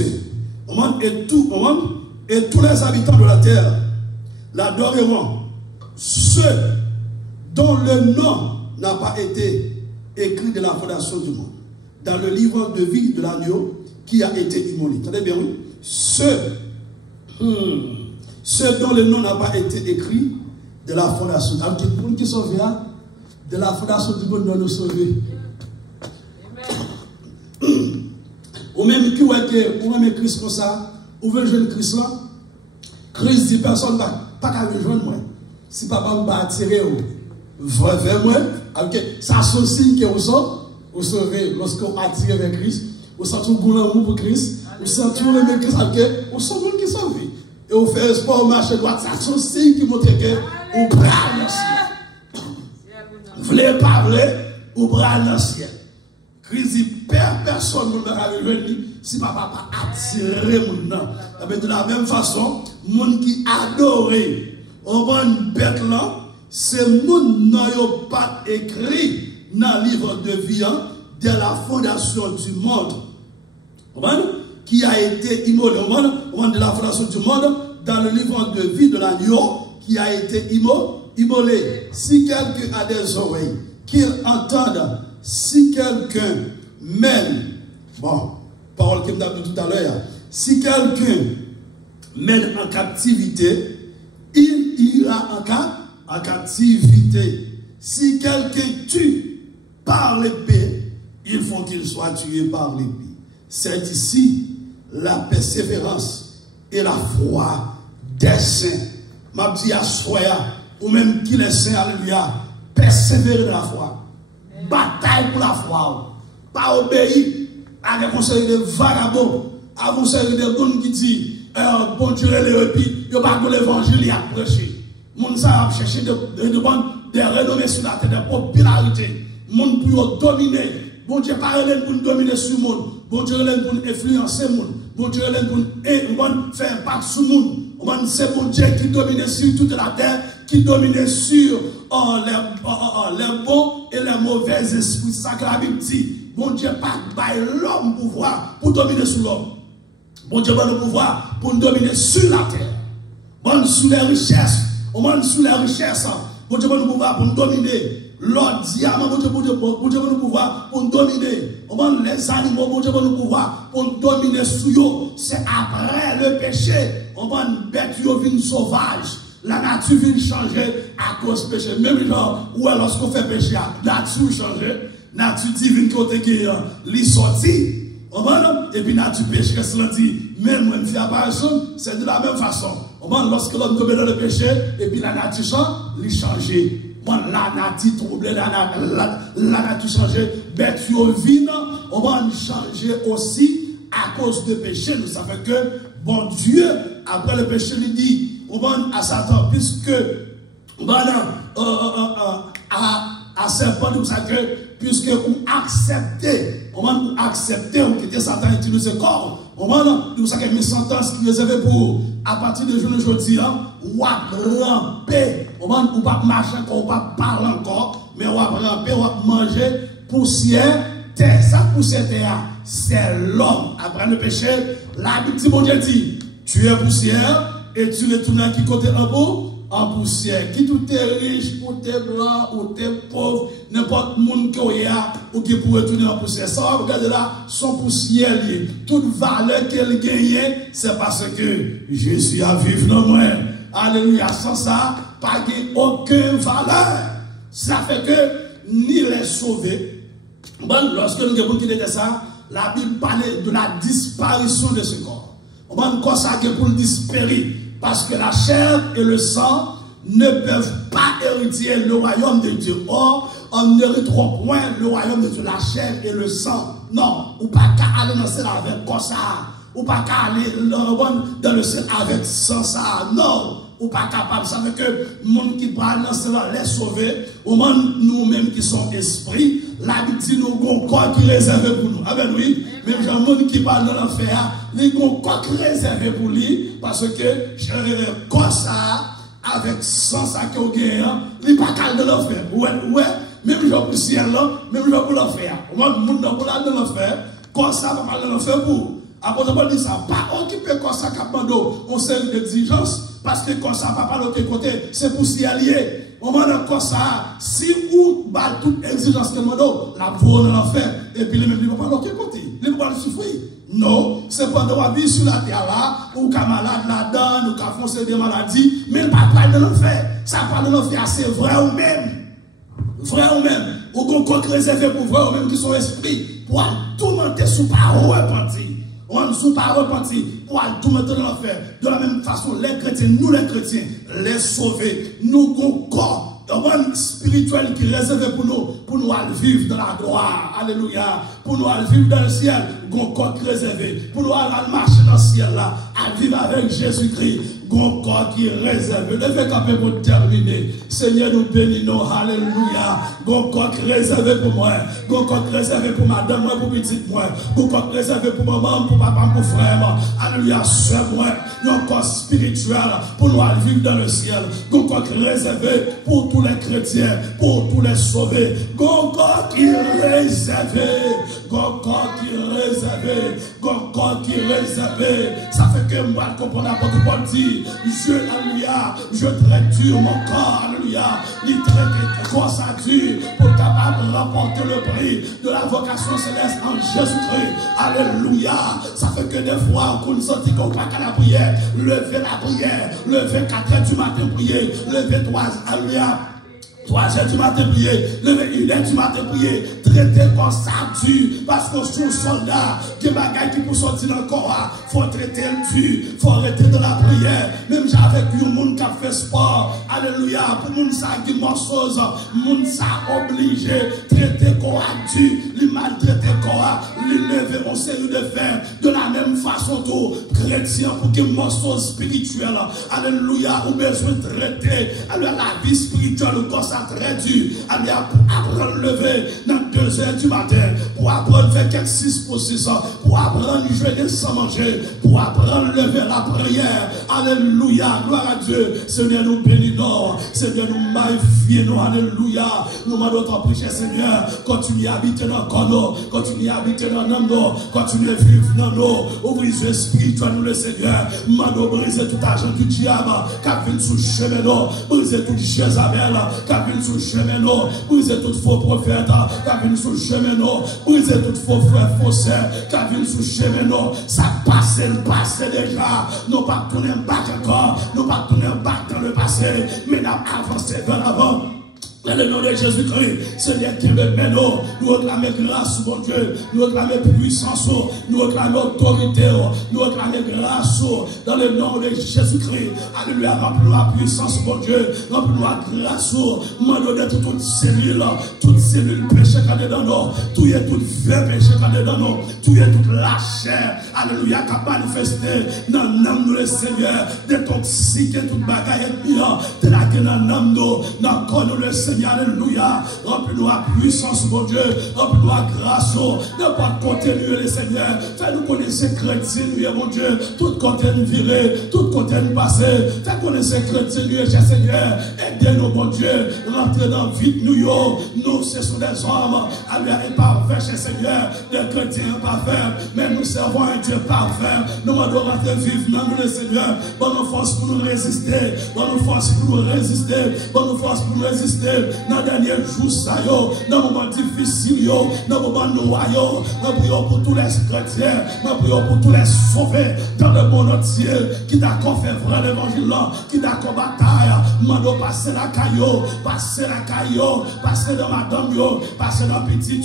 les habitants de la terre l'adoreront, ceux dont le nom n'a pas été écrit de la fondation du monde, dans le livre de vie de l'agneau qui a été immolé. Tenez bien, oui. Ceux dont le nom n'a pas été écrit de la fondation. Alors, tout le monde qui sauve de la fondation du monde doit nous sauver. Ou même qui ou même Christ comme ça, ou veut jeune Christ là, Christ dit personne pas qu'à rejoindre moi. Si papa m'a attiré vers moi, ça associe que vous sauvez lorsqu'on attire vers Christ, vous sentez un bon amour pour Christ, vous sentez le même Christ, vous sentez qui sauve. Et vous faites sport, marcher droite, ça associe qui montre que vous bras dans le ciel. Vous voulez parler, vous bras dans le ciel. Christ dit, personne ne va rejoindre si papa pas attiré mon nom. De la même façon, moun qui adore, on va une bête là, c'est moun n'ont pas écrit dans le livre de vie de la fondation du monde. Qui a été immolé de la fondation du monde dans le livre de vie de l'agneau qui a été immolé. Si quelqu'un a des oreilles, qu'il entende. Si quelqu'un mène, bon, parole qui m'a dit tout à l'heure, si quelqu'un mène en captivité, il ira en captivité. Si quelqu'un tue par l'épée, il faut qu'il soit tué par l'épée. C'est ici la persévérance et la foi des saints. M'a dit à Soya, ou même qu'il est saint, alléluia, persévérer dans la foi. Bataille pour la foi. Pas obéir à des conseils de vagabonds, à des conseils de gens qui disent, bon Dieu, et puis, il n'y a pas de l'évangile à prêcher. Moun ça va chercher des renommées sur la terre, des popularités. Moun pour dominer. Bon Dieu, pas pour dominer sur le monde. Bon Dieu, pour influencer le monde. Bon Dieu, pour faire impact sur le monde. C'est bon Dieu qui domine sur toute la terre, qui domine sur les bons et les mauvais esprits. C'est ça que la Bible dit. Bon Dieu, pas l'homme pouvoir pour dominer sur l'homme. Bon Dieu, pas le pouvoir pour dominer sur la terre. Bon, sous les richesses. On sous les richesses. Bon Dieu, pas le pouvoir pour dominer. L'or, diamant, bon Dieu, pas le pouvoir pour dominer. On les animaux, bon Dieu, pas le pouvoir pour dominer sur eux. C'est après le péché. On va bête une sauvage. La nature vient changer à cause du péché. Même genre, ou lorsqu'on fait péché, la nature change. La nature divine côté qui est sortie. Et puis la nature pécheresse l'a dit, même when fait apparition, c'est de la même façon. Lorsque l'homme tombe dans le péché, et puis la nature change, il change. La nature troublée, la nature change. Bête vine, on va changer aussi à cause du péché. Nous savons que bon Dieu, après le péché, il dit, on va à Satan, puisque, à serpent, nous savons que, puisque vous acceptez, on va accepter, on quitte Satan et utiliser ce corps, on va nous savons que mes sentences qui réservées pour, à partir de aujourd'hui, on va ramper, on va pas marcher encore, on va pas parler encore, mais on va ramper, on va manger poussière, terre, ça poussière terre, c'est l'homme. Après le péché, la Bible dit, mon Dieu dit, tu es poussière et tu retournes qui côté en poussière. Qui tout est riche, ou t'es blanc, ou t'es pauvre, n'importe monde qui a ou qui pourrait retourner en poussière. Ça, regardez là, son poussière lié. Toute valeur qu'elle gagne, c'est parce que Jésus a vécu dans moi. Alléluia. Sans ça, pas aucune valeur. Ça fait que ni les sauver. Bon, lorsque nous avons quitté ça, la Bible parlait de la disparition de ce corps. On va consacrer pour le disparaître. Parce que la chair et le sang ne peuvent pas hériter le royaume de Dieu. Or, on n'héritera point le royaume de Dieu, la chair et le sang. Non, ou pas qu'à aller dans le ciel avec comme ça. Ou pas qu'à aller dans le ciel avec sans ça. Non. Ou pas capable, ça veut que le monde qui parle dans cela les sauver, au monde nous-mêmes qui sommes esprits, la Bible dit nous avons un corps qui est réservé pour nous. Amen, oui. Même le monde qui parle dans l'enfer, nous avons un corps qui est réservé pour lui, parce que comme ça, avec sans ça qu'on gagne, il n'est pas calme de l'enfer. Ouais, même genre pour le ciel, même genre pour l'enfer. Au monde, nous avons dans l'enfer, comme ça, on va parler de l'enfer pour. Après, on dit ça, pas occuper comme ça, capando, on sait une exigence. Parce que comme ça, papa, de l'autre côté, c'est pour s'y allier. On va dire comme ça, si vous battez toute exigence que nous avons, la voie dans l'enfer, et puis les mêmes ne vont pas de l'autre côté. Ils ne vont pas souffrir. Non, c'est pas de vivre sur la terre là, ou qu'à malade là-dedans, ou qu'à foncer des maladies, mais pas parler de l'enfer. Ça parle de l'enfer, c'est vrai ou même. Vrai ou même. Ou qu'on compte réservé pour vrai ou même qui sont esprits, pour tout monter sous parole repentir. On ne sous pas repentir pour tout mettre dans l'enfer. De la même façon, les chrétiens, les sauver, nous avons corps spirituel qui est réservé pour nous aller vivre dans la gloire. Alléluia. Pour nous aller vivre dans le ciel, nous avons corps réservé. Pour nous aller marcher dans le ciel là, à vivre avec Jésus-Christ. Mon corps qui est réservé. Levez camper pour terminer. Seigneur, nous bénissons. Alléluia. Mon corps qui est réservé pour moi. Mon corps qui est réservé pour madame, moi, pour petite moi. Mon corps qui est réservé pour maman, pour papa, pour frère. Alléluia. Soeur moi. Mon corps spirituel pour nous vivre dans le ciel. Mon corps qui est réservé pour tous les chrétiens, pour tous les sauvés. Mon corps qui est réservé. Mon corps qui est réservé. Mon corps qui est réservé. Ça fait que moi, comprendre l'apôtre Paul dit, alléluia, je traite dur mon corps, alléluia, il traite corps ça dur pour capable de remporter le prix de la vocation céleste en Jésus-Christ. Alléluia. Ça fait que des fois, on sent qu'on va à la prière, lever la prière, lever 4 heures du matin prier, lever 3 alléluia. 3 heures du matin prier, lever 1 heure du matin prier, traiter comme ça dur, parce que je suis un soldat, qui bagaille qui pour sortir dans le corps, faut traiter le dur, faut arrêter de la prière, même j'avais vu un monde qui a fait sport, alléluia, pour monde ça qui morceuse, monde ça obligé, traiter corps dur, lui maltraiter corps, lui lever en série de fer, de la même façon tout, chrétien pour qu'il morceuse spirituel, alléluia, ou besoin de traiter, alors la vie spirituelle, le corps très dur, pour apprendre à lever dans 2 heures du matin, pour apprendre à faire quelques 6 pour 6 ans, pour apprendre à jeûner sans manger, pour apprendre à lever la prière. Alléluia, gloire à Dieu. Seigneur, nous bénissons, Seigneur, nous magnifions, alléluia. Nous demandons ton prière, Seigneur, continue à habiter dans le corps, continue à habiter dans nous, continue à vivre dans nous, ouvrir les esprits, toi nous le Seigneur, demandons briser tout argent du diable, qui vient sous le chemin, briser tout Jézabel, qui vient sous le chemin, briser tout faux prophète, qui vient sous le chemin, briser tout faux frère faussaire, qui vient sous le chemin, ça passe, déjà, nous pas tourner back encore, nous pas tourner back dans le passé, mais nous avancer vers l'avant. Dans le nom de Jésus-Christ, Seigneur qui me mène, nous réclamons grâce, mon Dieu, nous réclamons puissance, nous réclamons autorité, nous réclamons grâce, dans le nom de Jésus-Christ. Alléluia, remplis la puissance, mon Dieu, remplis la grâce, demandons de toute cellule péché qui est dans nous, tout est tout vrai péché qui est dans nous, tout est toute la chair, alléluia, qui a manifesté dans l'âme de le Seigneur, détoxiquer toute bagaille et bien, de la gueule dans l'âme, dans le corps de le Seigneur. Alléluia, remplis-nous à puissance, mon Dieu, remplis-nous à grâce, ne pas continuer les Seigneurs, fais-nous connaître chrétien, mon Dieu, tout côté viré, tout côté passé, fais connaître chrétien, cher Seigneur, aidez-nous, mon Dieu, rentrer dans la vie de nous, ce sont des hommes, alléluia, imparfaits, cher Seigneur, des chrétiens imparfaits, mais nous servons un Dieu parfait, nous devons rentrer vivre dans nous, les Seigneur, bonne force pour nous résister, bonne force pour nous résister, bonne force pour nous résister, dans le dernier jour, dans le moment difficile, dans le moment noyau, nous prions pour tous les chrétiens, nous prions pour tous les sauvés dans le monde entier, qui d'accord fait vrai l'évangile, qui d'accord bataille, nous passer la caillou, passer dans madame, passer dans petit,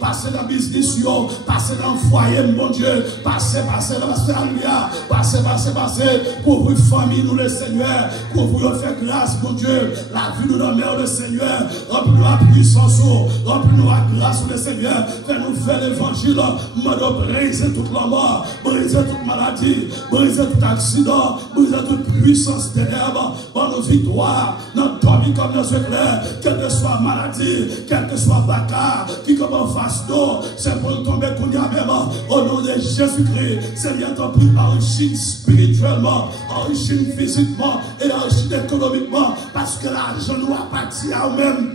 passer dans business, passer dans le foyer, mon Dieu, passer dans la famille, passer, pour vous famille, nous le Seigneur, pour vous faire grâce, mon Dieu, la vie nous donne le Seigneur, remplis-nous la puissance, remplis-nous la grâce, le Seigneur, fais-nous faire l'évangile, nous briser toute la mort, briser toute maladie, briser tout accident, briser toute puissance ténèbres, pour nos victoires, nous dormir comme dans ce clair, quelle que soit maladie, quelle que soit bacard, qui comme en face d'eau, c'est pour tomber qu'on y a même, au nom de Jésus-Christ, Seigneur, t'en prie, enrichis spirituellement, enrichis physiquement et enrichis économiquement, parce que l'argent nous appartient à nous-mêmes.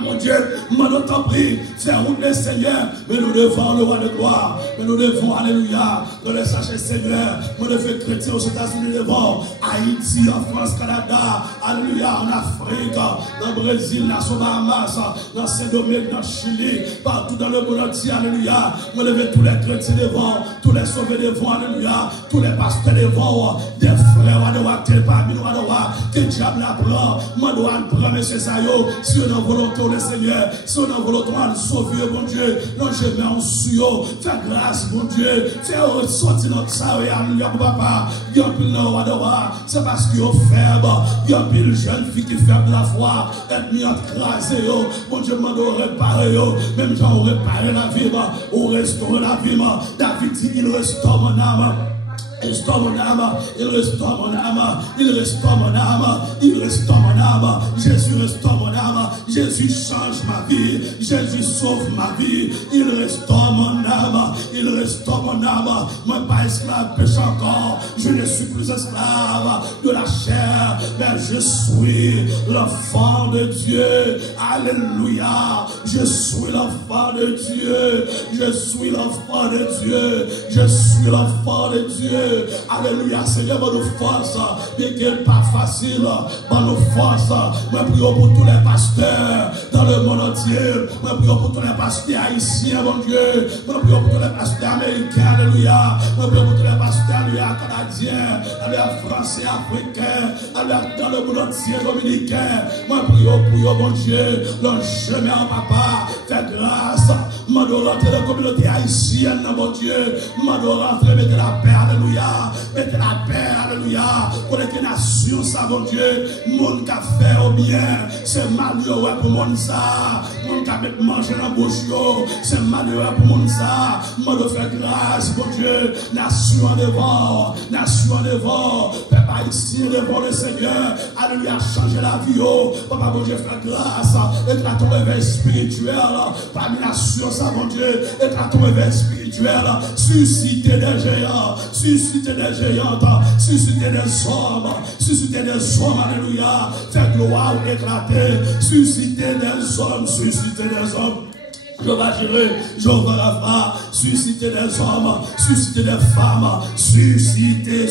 Mon Dieu, nous t'en prie, c'est route le Seigneur, mais nous devons le roi de gloire, mais nous devons, alléluia, nous le sachez Seigneur, nous devons chrétiens aux États-Unis, nous devons Haïti, en France, Canada, alléluia, en Afrique, dans le Brésil, dans le Bahamas, dans Saint-Domingue, dans le Chili, partout dans le monde entier, alléluia, nous devons tous les chrétiens devant, tous les sauvés devant, alléluia, tous les pasteurs devant, des frères, à devoir, parmi nous, à devoir, que diable apprend, moi dois prendre, monsieur Sayo, si on a volonté, le Seigneur, si on a volonté de sauver, mon Dieu, non, je mets en suyo, fais grâce, mon Dieu, fais ressortir notre salut, alléluia, papa, il y a un pile dans le c'est parce qu'il est faible, il y a un pile jeune fille qui fait de la foi, être mis en crasé, mon Dieu, m'a réparer, même quand on réparer la vie, on restaure la vie, David dit, il restaure mon âme. Il restaure mon âme, il restaure mon âme, il restaure mon âme, il restaure mon âme. Jésus restaure mon âme, Jésus change ma vie, Jésus sauve ma vie, il restaure mon âme, il restaure mon âme. Moi, pas esclave, péché encore. Je ne suis plus esclave de la chair, mais je suis l'enfant de Dieu. Alléluia. Je suis l'enfant de Dieu. Je suis l'enfant de Dieu. Je suis l'enfant de Dieu. Alléluia. Seigneur, nous force. Bien qu'il n'est pas facile, nous force. Moi, prions pour tous les pasteurs dans le monde entier. Moi, prions pour tous les pasteurs haïtiens, mon Dieu. Moi, prions pour tous les pasteurs américains. Alléluia. Moi, prions pour tous les pasteurs canadiens, français, africains, dans le monde entier, dominicain. Moi, prions pour mon Dieu. Le chemin, papa, fais grâce. Moi, de rentrer dans la communauté haïtienne, mon Dieu. Moi, de rentrer, mettez la paix, alléluia. Mettez la paix, alléluia. Pour les nations, ça, mon Dieu. Monde qui a fait au bien, c'est malheureux pour mon ça. Monde qui a mangé dans la bouche, c'est malheureux pour mon ça. Moi, de faire grâce, mon Dieu. Nation en devant, nation en devant. Peuple haïtien devant le Seigneur. Alléluia, changer la vie, papa, mon Dieu, faire grâce. Éclate ton réveil spirituel. Parmi la nation, ça, mon Dieu. Éclate ton réveil spirituel. Susciter des géants, susciter des géantes, susciter des hommes, susciter des hommes, alléluia. Faire gloire ou éclater, susciter des hommes, susciter des hommes. Je vais gérer, je vais Rapha, susciter des hommes, susciter des femmes, susciter,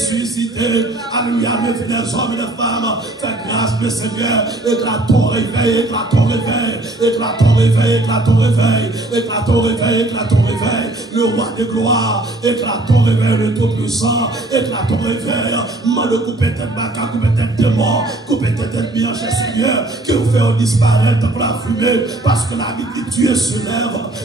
alléluia, lever des hommes et des femmes, fais grâce, le Seigneur, éclate ton réveil, éclate ton réveil, éclate ton réveil, éclate ton réveil, éclate ton réveil, éclate ton réveil, le roi de gloire, éclate ton réveil, le tout-puissant, éclate ton réveil, moi de couper tête baka, couper tête démon, couper tête bien, cher Seigneur, que vous faites disparaître pour la fumée, parce que la vie qui tue se lève.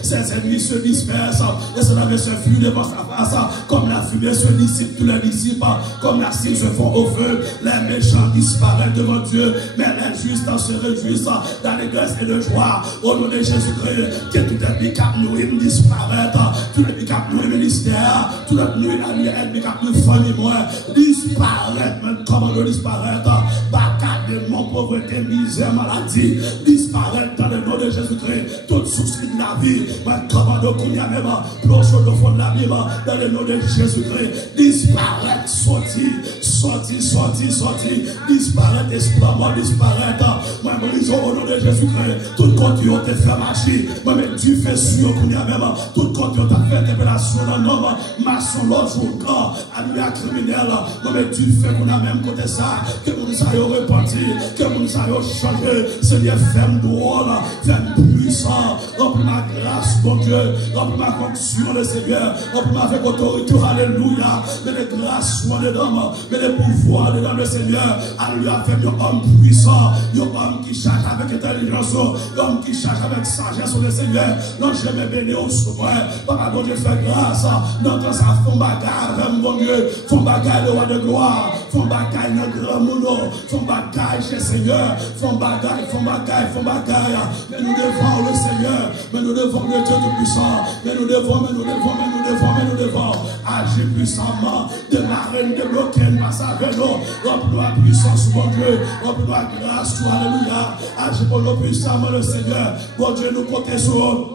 Ses ennemis se dispersent et cela veut se fuir devant sa face comme la fumée se dissipe, tous les disciples comme la cire se font au feu, les méchants disparaissent devant Dieu, mais les justes se réjouissent d'allégresse et de joie au nom de Jésus-Christ. Que tout ennemi qui nous disparaître, tout ennemi qui nous ministère, tout ennemi qui nous famille disparaître, mais comment nous disparaître? Bacade de mon pauvreté, misère, maladie, disparaître dans le nom de Jésus-Christ. Toute souci de la vie, ma commande au même, plonge au fond de la Bible, dans le nom de Jésus-Christ, disparaître, sortir, disparaître, espoir, moi disparaître, moi brisons au nom de Jésus-Christ, tout compte qui ont été fait marcher, moi même tu fais sur au même, tout compte qui ont fait révélation dans l'homme, maçon, l'autre jour, alléluia, criminel, moi même tu fais qu'on a même côté ça, que nous ayons repenti, que nous ayons changé, Seigneur, femme drôle, femme puissant, remplis ma grâce, mon Dieu, remplis ma fonction, le Seigneur, remplis ma avec autorité, alléluia, mais les grâces, mon dedans, mais les pouvoirs dedans, le Seigneur, alléluia, fais un homme puissant, un homme qui charge avec intelligence, un homme qui charge avec sagesse, le Seigneur, non, je me bénis au souverain, papa, mon Dieu, fais grâce, non, quand ça font bagarre, mon Dieu, font bagarre, le roi de gloire, font bagarre, le grand moulon, font bagarre, chez Seigneur, font bagarre, mais nous devons le Seigneur, mais nous devons le Dieu tout-puissant, mais nous devons agir puissamment, démarrer, débloquer le passage de nous, remplis la puissance, mon Dieu, remplis la grâce, alléluia, agir pour nous puissamment, le Seigneur, mon Dieu, nous comptons sur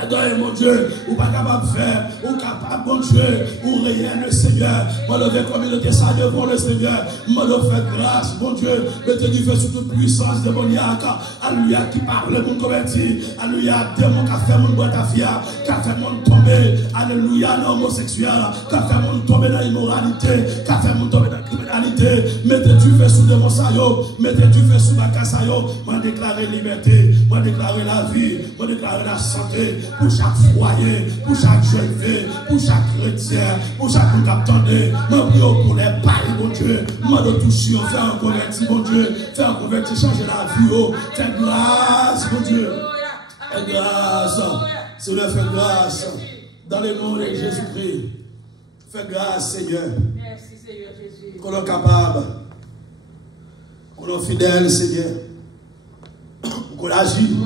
adorez mon Dieu, ou pas capable de faire, ou capable, mon Dieu, ou rien le Seigneur. Moi, lever communauté ça devant le Seigneur. Moi, le faire grâce, mon Dieu. Mettez du feu sur toute puissance démoniaque. Alléluia, qui parle, mon converti. Alléluia, démon qui a fait mon boîte à fier, qui a fait mon tomber. Alléluia, l'homosexuel, qui a fait mon tomber dans l'immoralité, qui a fait mon tomber dans la criminalité. Mettez du feu sur démon ça yo, mettez du feu sur ma casse yo. Moi, déclarer liberté, moi, déclarer la vie, moi, déclarer la santé. Pour chaque foyer, pour chaque jeune fille, pour chaque chrétien, pour chaque monde qui attendait, moi prie pour les pailles, mon Dieu, moi de toucher, faire un converti, mon Dieu, faire un converti, changer la vie, faire grâce, mon Dieu, faire grâce, c'est le faire grâce, dans le nom de Jésus-Christ, faire grâce, Seigneur, merci Seigneur Jésus, qu'on est capable, qu'on est fidèle, Seigneur, qu'on agit.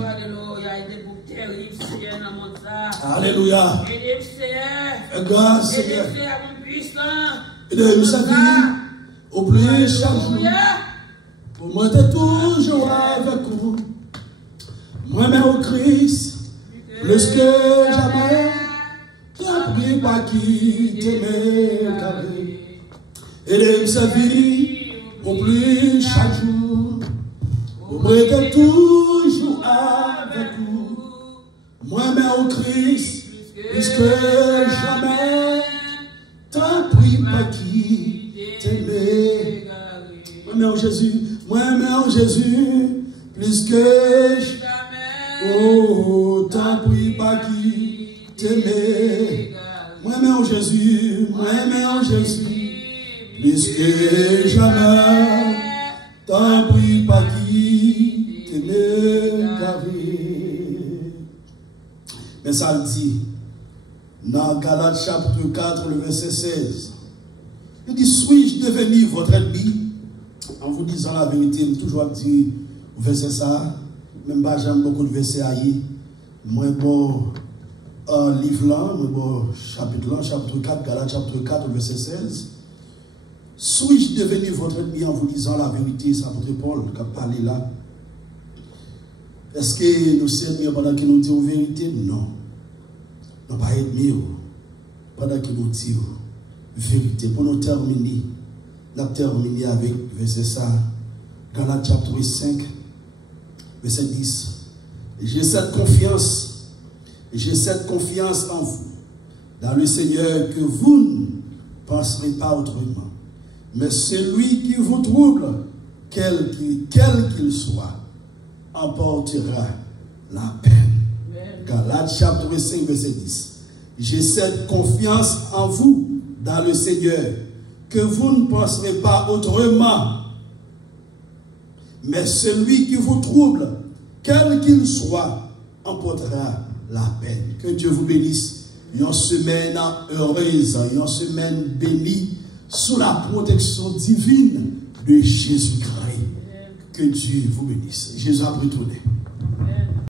Alléluia. Grâce, Seigneur. Aidez-nous chaque vie. Oubliez chaque jour. Pour moi, t'es toujours avec vous. Moi-même au Christ, plus que jamais. J'ai appris prie pas quitter mes carrés. Et de me servir au plus chaque jour. Vous m'êtes toujours avec vous. Moi-même au Christ, plus que jamais. T'en prie pas quitter mes carrés. Moi-même en Jésus, plus que jamais. Oh, t'en prie pas quitter mes. Moi-même en Jésus, plus que jamais. T'en prie pas quitter mes carrés. Mais ça le dit, dans Galates chapitre 4, le verset 16, il dit, suis-je devenu votre ennemi? En vous disant la vérité, je toujours dit, verset ça, même pas j'aime beaucoup de versets aïe. Moi, bon, livre là, bon, chapitre 4, Galates chapitre 4, verset 16. Suis-je devenu votre ennemi en vous disant la vérité? C'est l'apôtre Paul qui a parlé là. Est-ce que nous sommes ennemis pendant qu'il nous dit la vérité? Non. Nous ne sommes pas ennemis pendant qu'il nous dit la vérité. Pour nous terminer, nous avons terminé avec verset ça, Galates chapitre 5, verset 10. J'ai cette confiance en vous, dans le Seigneur, que vous ne penserez pas autrement. Mais celui qui vous trouble, quel qu'il soit, emportera la peine. Galates chapitre 5, verset 10. J'ai cette confiance en vous, dans le Seigneur, que vous ne penserez pas autrement. Mais celui qui vous trouble, quel qu'il soit, emportera la peine. Que Dieu vous bénisse. Une semaine heureuse, une semaine bénie, sous la protection divine de Jésus-Christ. Que Dieu vous bénisse. Jésus a retourné.